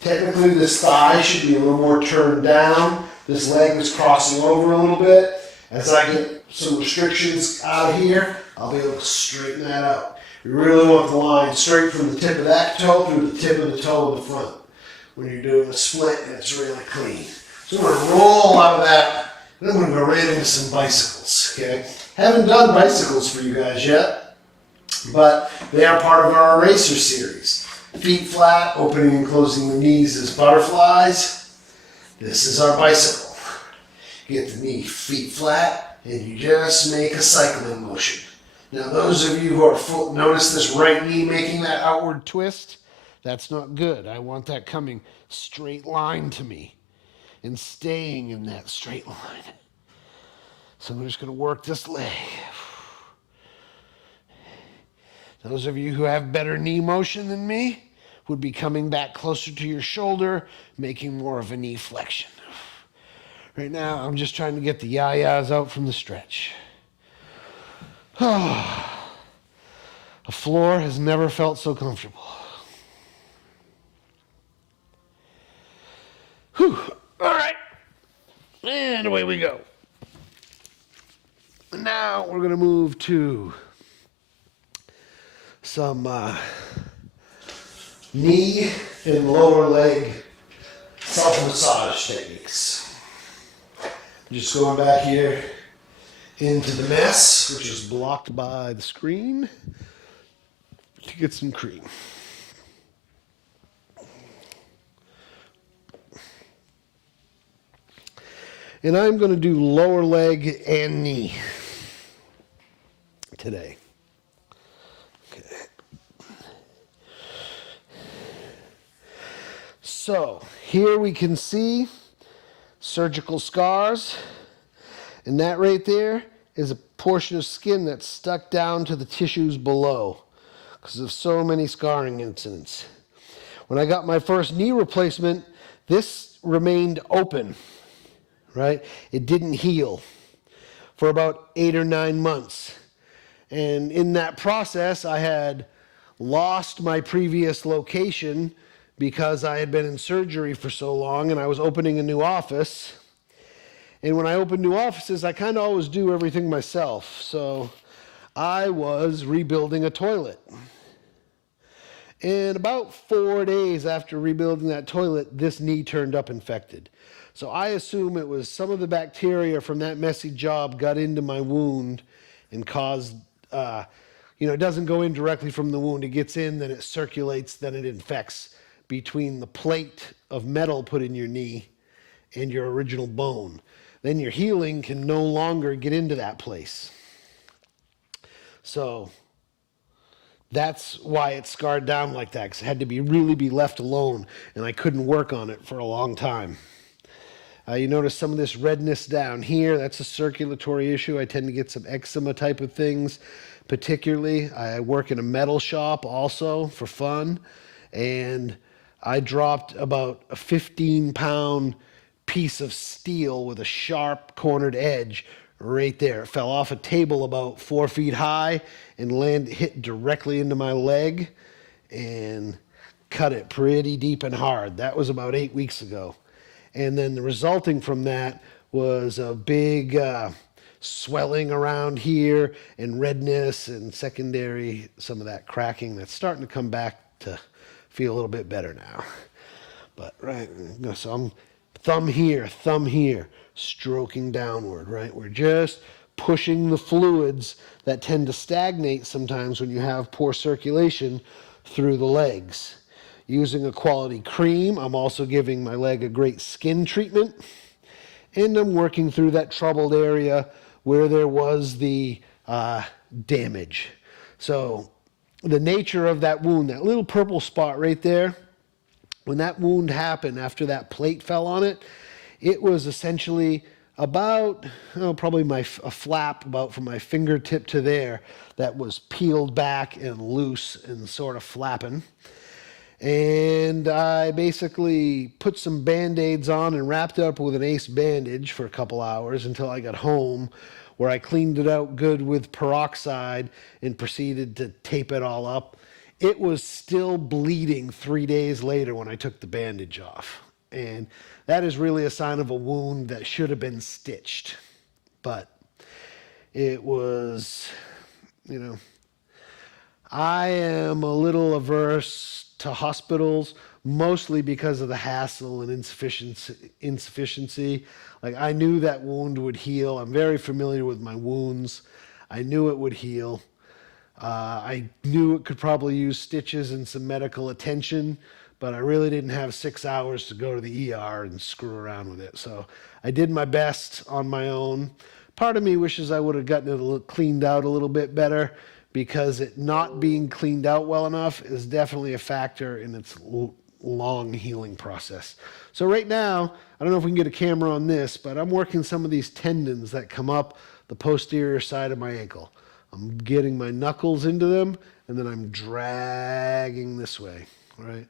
Technically, this thigh should be a little more turned down. This leg is crossing over a little bit. As I get some restrictions out of here, I'll be able to straighten that out. You really want the line straight from the tip of that toe through the tip of the toe in the front. When you're doing a split, and it's really clean. So I'm going to roll out of that, and I'm going to go right into some bicycles, okay? Haven't done bicycles for you guys yet, but they are part of our eraser series. Feet flat, opening and closing the knees as butterflies. This is our bicycle. Get the knee, feet flat, and you just make a cycling motion. Now those of you who are notice this right knee making that outward twist, that's not good. I want that coming straight line to me and staying in that straight line. So I'm just going to work this leg. Those of you who have better knee motion than me would be coming back closer to your shoulder, making more of a knee flexion. Right now, I'm just trying to get the yayas out from the stretch. A floor has never felt so comfortable. Whew. All right. And away we go. Now we're going to move to some knee and lower leg self-massage techniques. Just going back here into the mess, which is blocked by the screen, to get some cream. And I'm going to do lower leg and knee today. So here we can see surgical scars, and that right there is a portion of skin that's stuck down to the tissues below because of so many scarring incidents. When I got my first knee replacement, this remained open, right? It didn't heal for about 8 or 9 months. And in that process, I had lost my previous location because I had been in surgery for so long and I was opening a new office. And when I open new offices, I kind of always do everything myself. So I was rebuilding a toilet. And about 4 days after rebuilding that toilet, this knee turned up infected. So I assume it was some of the bacteria from that messy job got into my wound and caused, it doesn't go in directly from the wound. It gets in, then it circulates, then it infects between the plate of metal put in your knee and your original bone. Then your healing can no longer get into that place. So that's why it scarred down like that, because it had to really be left alone, and I couldn't work on it for a long time. You notice some of this redness down here. That's a circulatory issue. I tend to get some eczema type of things, particularly. I work in a metal shop also for fun, and I dropped about a 15-pound piece of steel with a sharp cornered edge right there. It fell off a table about 4 feet high and hit directly into my leg and cut it pretty deep and hard. That was about 8 weeks ago. And then the resulting from that was a big swelling around here and redness and secondary, some of that cracking that's starting to come back to feel a little bit better now. But, right, so I'm thumb here, stroking downward, right? We're just pushing the fluids that tend to stagnate sometimes when you have poor circulation through the legs. Using a quality cream, I'm also giving my leg a great skin treatment, and I'm working through that troubled area where there was the damage. So the nature of that wound, that little purple spot right there, when that wound happened after that plate fell on it, it was essentially about, probably a flap about from my fingertip to there that was peeled back and loose and sort of flapping. And I basically put some Band-Aids on and wrapped it up with an ace bandage for a couple hours until I got home, where I cleaned it out good with peroxide and proceeded to tape it all up. It was still bleeding 3 days later when I took the bandage off. And that is really a sign of a wound that should have been stitched. But it was, I am a little averse to hospitals, mostly because of the hassle and insufficiency. Like, I knew that wound would heal. I'm very familiar with my wounds. I knew it would heal. I knew it could probably use stitches and some medical attention, but I really didn't have 6 hours to go to the ER and screw around with it. So I did my best on my own. Part of me wishes I would have gotten it cleaned out a little bit better, because it not being cleaned out well enough is definitely a factor in its long healing process. So right now, I don't know if we can get a camera on this, but I'm working some of these tendons that come up the posterior side of my ankle. I'm getting my knuckles into them, and then I'm dragging this way, right?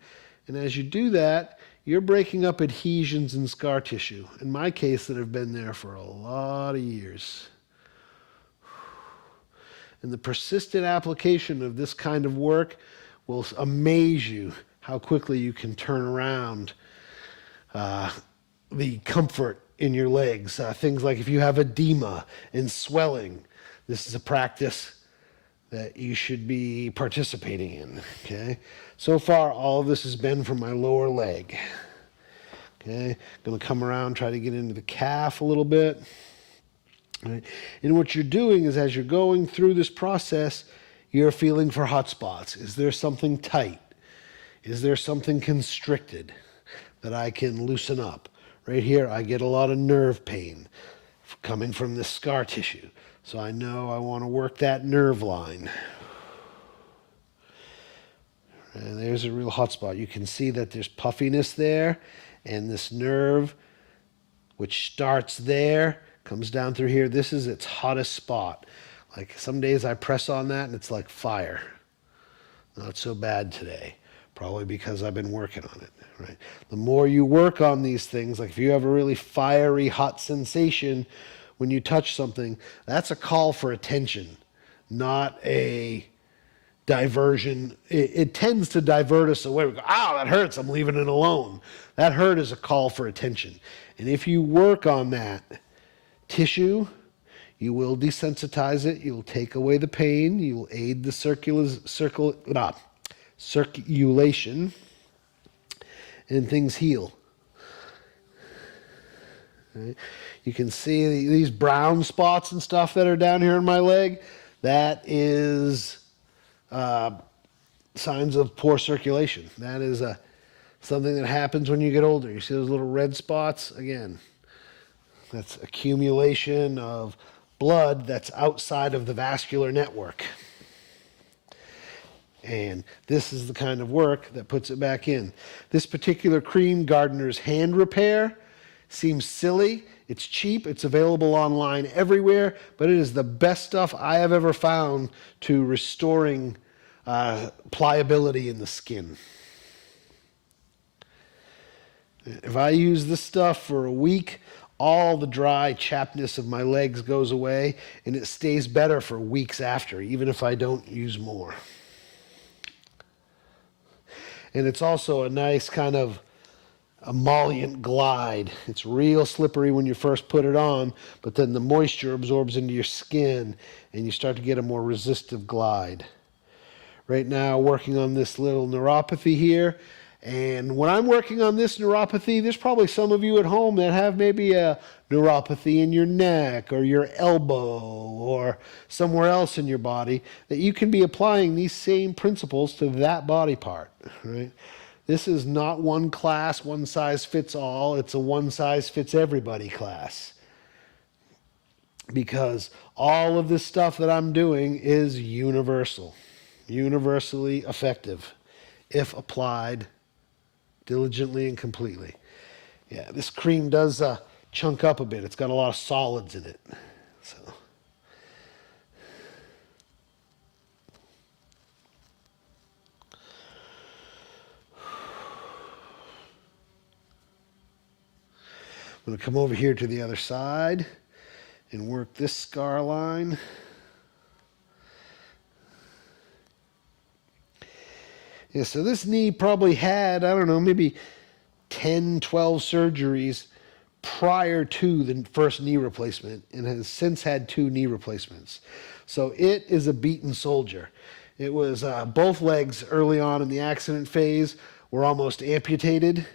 And as you do that, you're breaking up adhesions and scar tissue, in my case, that have been there for a lot of years. And the persistent application of this kind of work will amaze you how quickly you can turn around the comfort in your legs. Things like if you have edema and swelling, this is a practice that you should be participating in, okay? So far, all of this has been from my lower leg. Okay, going to come around, try to get into the calf a little bit. Right? And what you're doing is, as you're going through this process, you're feeling for hot spots. Is there something tight? Is there something constricted that I can loosen up? Right here, I get a lot of nerve pain coming from this scar tissue. So I know I want to work that nerve line. And there's a real hot spot. You can see that there's puffiness there, and this nerve, which starts there, comes down through here. This is its hottest spot. Like some days I press on that and it's like fire. Not so bad today. Probably because I've been working on it, right? The more you work on these things, like if you have a really fiery, hot sensation when you touch something, that's a call for attention, not a diversion. It tends to divert us away. We go, "Ow, that hurts, I'm leaving it alone." That hurt is a call for attention. And if you work on that tissue, you will desensitize it, you'll take away the pain, you'll aid the circulation, and things heal. Right? You can see these brown spots and stuff that are down here in my leg. That is signs of poor circulation. That is something that happens when you get older. You see those little red spots? Again, that's accumulation of blood that's outside of the vascular network. And this is the kind of work that puts it back in. This particular cream, Gardener's Hand Repair, seems silly. It's cheap. It's available online everywhere, but it is the best stuff I have ever found to restoring pliability in the skin. If I use this stuff for a week, all the dry chappedness of my legs goes away, and it stays better for weeks after, even if I don't use more. And it's also a nice kind of emollient glide. It's real slippery when you first put it on, but then the moisture absorbs into your skin, and you start to get a more resistive glide. Right now, working on this little neuropathy here. And when I'm working on this neuropathy, there's probably some of you at home that have maybe a neuropathy in your neck or your elbow or somewhere else in your body that you can be applying these same principles to that body part, right? This is not one class, one size fits all. It's a one size fits everybody class. Because all of this stuff that I'm doing is universal, universally effective if applied diligently and completely. Yeah, this cream does chunk up a bit. It's got a lot of solids in it. So. I'm going to come over here to the other side and work this scar line. Yeah, so this knee probably had, I don't know, maybe 10, 12 surgeries prior to the first knee replacement and has since had 2 knee replacements. So it is a beaten soldier. It was both legs early on in the accident phase were almost amputated,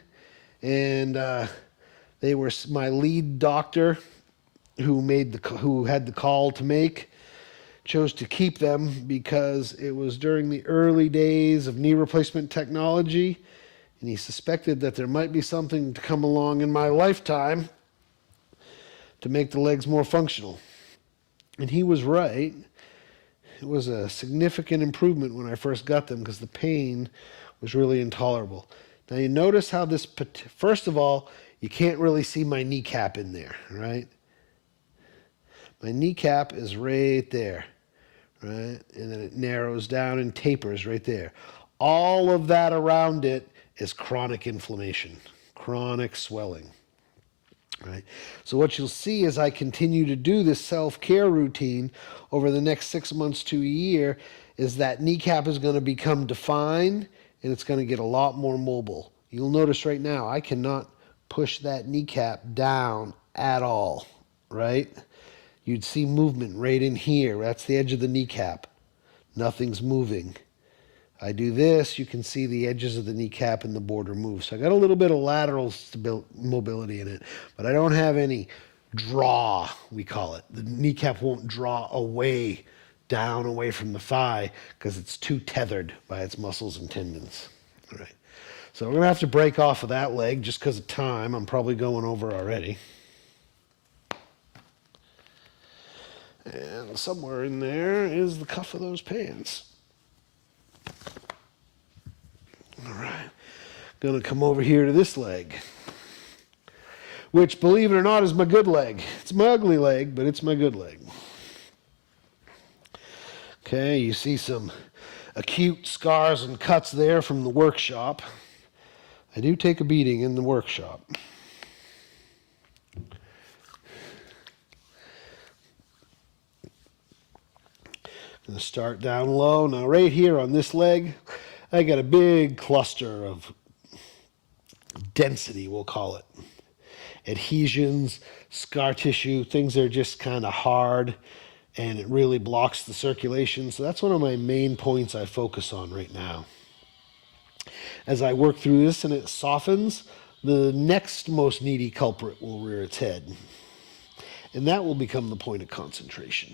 and they were my lead doctor who had the call to make. Chose to keep them because it was during the early days of knee replacement technology, and he suspected that there might be something to come along in my lifetime to make the legs more functional. And he was right. It was a significant improvement when I first got them because the pain was really intolerable. Now you notice how this, first of all, you can't really see my kneecap in there, right? My kneecap is right there, right? And then it narrows down and tapers right there. All of that around it is chronic inflammation, chronic swelling, right? So what you'll see as I continue to do this self-care routine over the next 6 months to a year is that kneecap is going to become defined and it's going to get a lot more mobile. You'll notice right now I cannot push that kneecap down at all, right? You'd see movement right in here. That's the edge of the kneecap. Nothing's moving. I do this, you can see the edges of the kneecap and the border move. So I got a little bit of lateral mobility in it, but I don't have any draw, we call it. The kneecap won't draw away, down away from the thigh because it's too tethered by its muscles and tendons. All right. So we're going to have to break off of that leg just because of time. I'm probably going over already. And somewhere in there is the cuff of those pants. All right. Going to come over here to this leg, which, believe it or not, is my good leg. It's my ugly leg, but it's my good leg. Okay, you see some acute scars and cuts there from the workshop. I do take a beating in the workshop. Gonna start down low. Now right here on this leg, I got a big cluster of density, we'll call it. Adhesions, scar tissue, things that are just kind of hard, and it really blocks the circulation. So that's one of my main points I focus on right now. As I work through this and it softens, the next most needy culprit will rear its head. And that will become the point of concentration.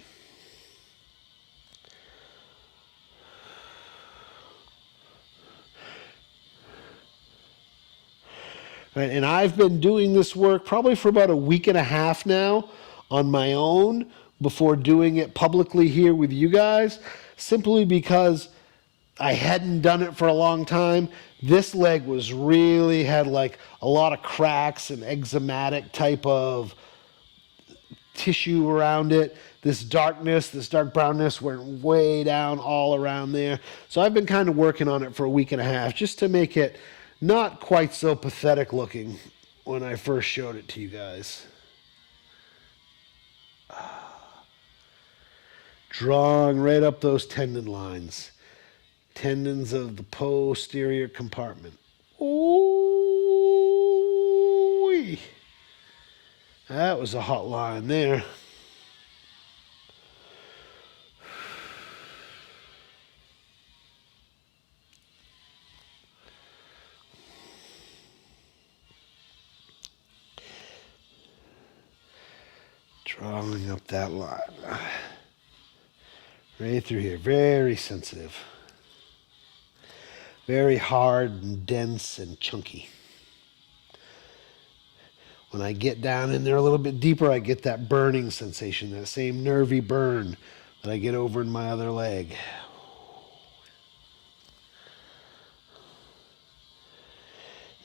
Right, and I've been doing this work probably for about a week and a half now on my own before doing it publicly here with you guys, simply because I hadn't done it for a long time. This leg was really had like a lot of cracks and eczematic type of tissue around it. This darkness, this dark brownness went way down all around there. So I've been kind of working on it for a week and a half just to make it not quite so pathetic looking when I first showed it to you guys. Drawing right up those tendon lines. Tendons of the posterior compartment. Ooh, that was a hot line there. Drawing up that line. Right through here. Very sensitive. Very hard and dense and chunky. When I get down in there a little bit deeper, I get that burning sensation, that same nervy burn that I get over in my other leg.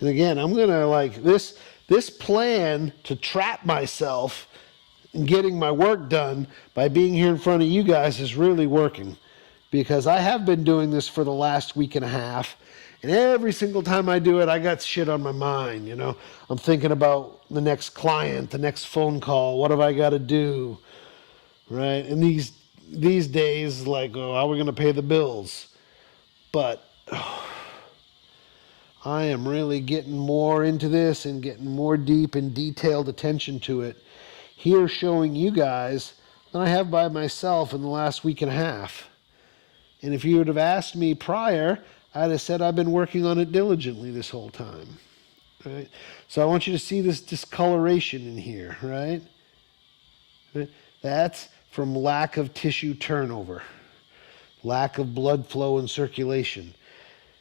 And again, I'm going to like this plan to trap myself in getting my work done by being here in front of you guys is really working, because I have been doing this for the last week and a half, and every single time I do it, I got shit on my mind, you know. I'm thinking about the next client, the next phone call, what have I got to do, right? And these days, like, oh, how are we going to pay the bills? But I am really getting more into this and getting more deep and detailed attention to it here, showing you guys than I have by myself in the last week and a half. And if you would have asked me prior, I'd have said I've been working on it diligently this whole time, right? So I want you to see this discoloration in here, right? That's from lack of tissue turnover, lack of blood flow and circulation.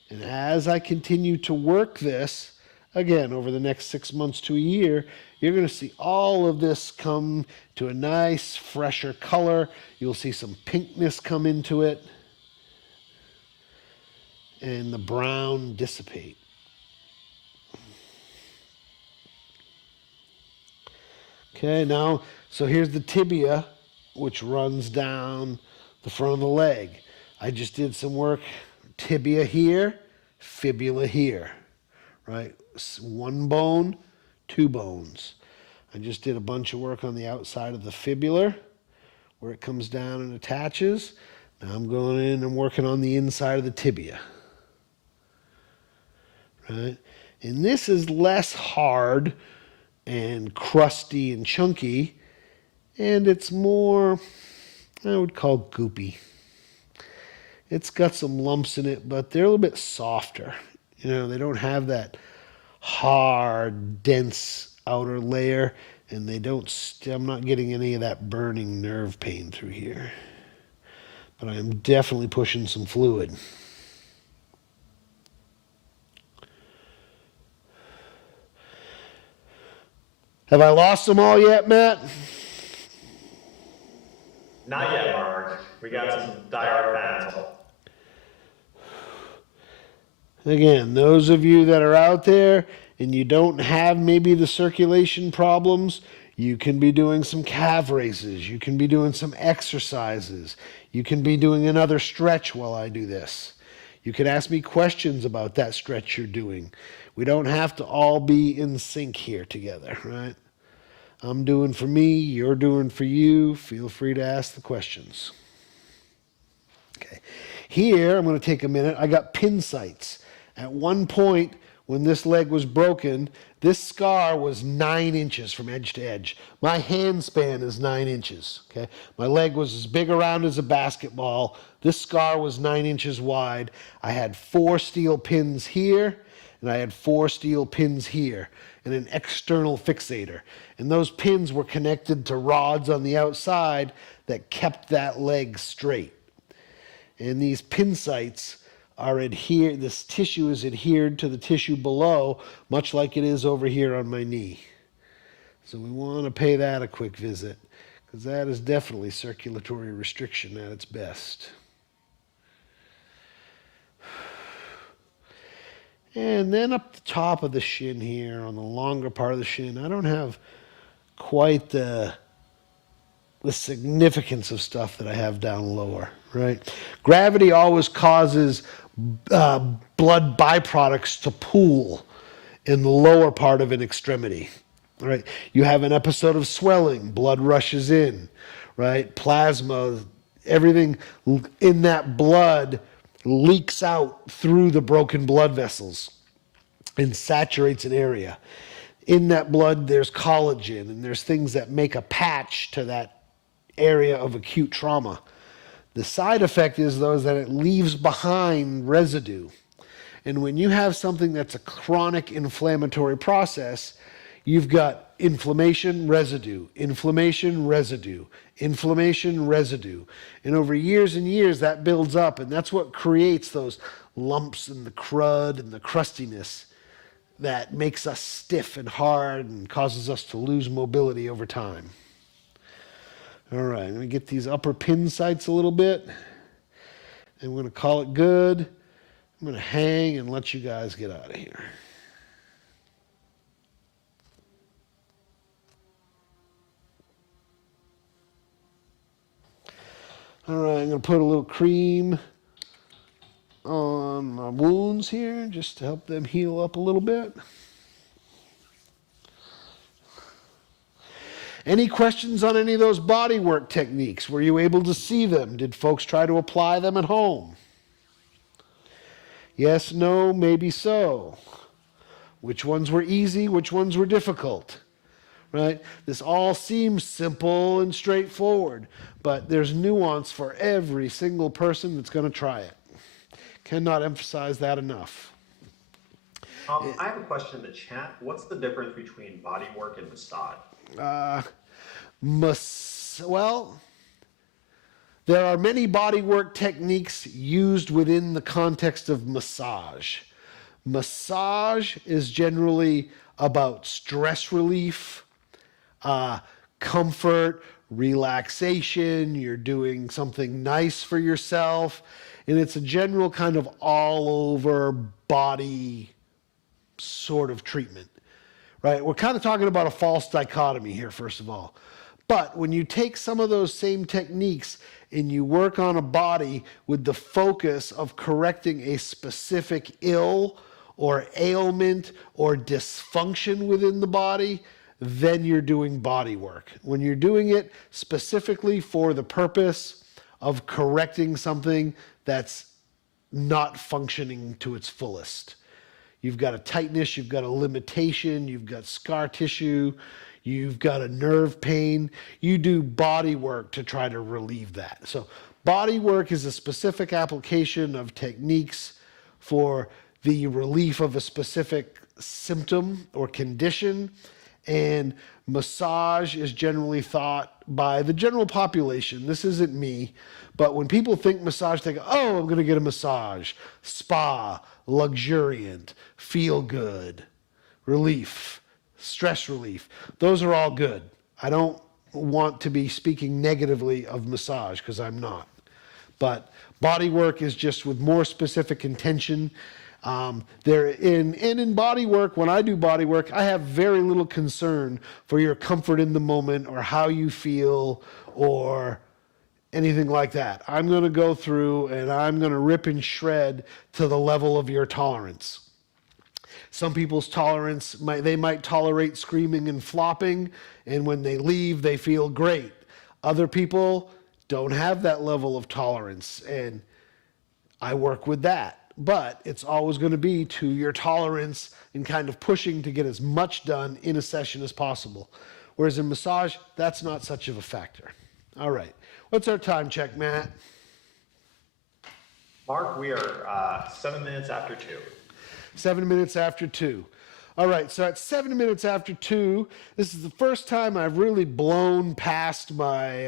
And as I continue to work this, again, over the next 6 months to a year, you're going to see all of this come to a nice, fresher color. You'll see some pinkness come into it, and the brown dissipate. Okay, now, so here's the tibia, which runs down the front of the leg. I just did some work, tibia here, fibula here, right? One bone, two bones. I just did a bunch of work on the outside of the fibula where it comes down and attaches. Now I'm going in and working on the inside of the tibia. Right? And this is less hard and crusty and chunky, and it's more, I would call goopy. It's got some lumps in it, but they're a little bit softer. You know, they don't have that hard, dense outer layer, and they don't, I'm not getting any of that burning nerve pain through here. But I am definitely pushing some fluid. Have I lost them all yet, Matt? Not yet, Mark. We got some dire fans. Again, those of you that are out there and you don't have maybe the circulation problems, You can be doing some calf raises. You can be doing some exercises. You can be doing another stretch while I do this. You can ask me questions about that stretch you're doing. We don't have to all be in sync here together, right? I'm doing for me, you're doing for you. Feel free to ask the questions. Okay. Here, I'm going to take a minute. I got pin sights. At one point, when this leg was broken, this scar was 9 inches from edge to edge. My hand span is 9 inches. Okay, my leg was as big around as a basketball. This scar was 9 inches wide. I had 4 steel pins here, and I had 4 steel pins here, and an external fixator. And those pins were connected to rods on the outside that kept that leg straight. And these pin sights are adhered, this tissue is adhered to the tissue below, much like it is over here on my knee. So we want to pay that a quick visit, because that is definitely circulatory restriction at its best. And then up the top of the shin here, on the longer part of the shin, I don't have quite the significance of stuff that I have down lower, right? Gravity always causes blood byproducts to pool in the lower part of an extremity, right? You have an episode of swelling, blood rushes in, right? Plasma, everything in that blood leaks out through the broken blood vessels and saturates an area. In that blood, there's collagen, and there's things that make a patch to that area of acute trauma. The side effect is, though, is that it leaves behind residue. And when you have something that's a chronic inflammatory process, you've got inflammation, residue, inflammation, residue, inflammation, residue. And over years and years, that builds up, and that's what creates those lumps and the crud and the crustiness that makes us stiff and hard and causes us to lose mobility over time. All right, I'm going to get these upper pin sights a little bit, and we're going to call it good. I'm going to hang and let you guys get out of here. All right, I'm going to put a little cream on my wounds here just to help them heal up a little bit. Any questions on any of those body work techniques? Were you able to see them? Did folks try to apply them at home? Yes, no, maybe so. Which ones were easy? Which ones were difficult? Right? This all seems simple and straightforward, but there's nuance for every single person that's going to try it. Cannot emphasize that enough. I have a question in the chat. What's the difference between body work and massage? Well, there are many bodywork techniques used within the context of massage. Massage is generally about stress relief, comfort, relaxation. You're doing something nice for yourself, and it's a general kind of all over body sort of treatment. Right? We're kind of talking about a false dichotomy here, first of all. But when you take some of those same techniques and you work on a body with the focus of correcting a specific ill or ailment or dysfunction within the body, then you're doing body work. When you're doing it specifically for the purpose of correcting something that's not functioning to its fullest. You've got a tightness, you've got a limitation, you've got scar tissue, you've got a nerve pain. You do body work to try to relieve that. So body work is a specific application of techniques for the relief of a specific symptom or condition. And massage is generally thought by the general population, this isn't me, but when people think massage, they go, oh, I'm going to get a massage, spa, luxuriant, feel good, relief, stress relief. Those are all good. I don't want to be speaking negatively of massage because I'm not. But body work is just with more specific intention. There in body work, when I do body work, I have very little concern for your comfort in the moment or how you feel or anything like that. I'm going to go through and I'm going to rip and shred to the level of your tolerance. Some people's tolerance, they might tolerate screaming and flopping, and when they leave, they feel great. Other people don't have that level of tolerance, and I work with that. But it's always going to be to your tolerance and kind of pushing to get as much done in a session as possible. Whereas in massage, that's not such of a factor. All right. What's our time check, Matt? Mark, we are 7 minutes after 2. 7 minutes after 2. All right, so at 7 minutes after 2, this is the first time I've really blown past my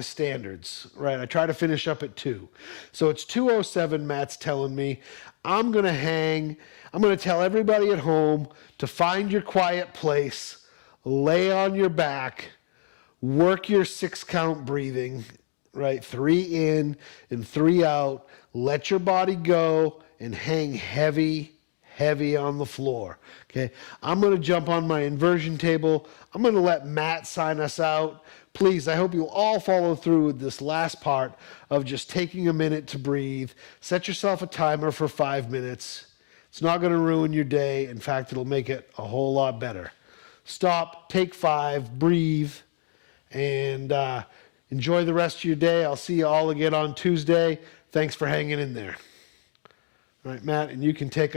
standards, right? I try to finish up at 2. So it's 2:07, Matt's telling me. I'm going to tell everybody at home to find your quiet place, lay on your back, work your 6-count breathing, right? 3 in and 3 out. Let your body go and hang heavy on the floor. Okay. I'm going to jump on my inversion table. I'm going to let Matt sign us out. Please, I hope you'll all follow through with this last part of just taking a minute to breathe. Set yourself a timer for 5 minutes. It's not going to ruin your day. In fact, it'll make it a whole lot better. Stop, take 5, breathe, and enjoy the rest of your day. I'll see you all again on Tuesday. Thanks for hanging in there. All right, Matt, and you can take us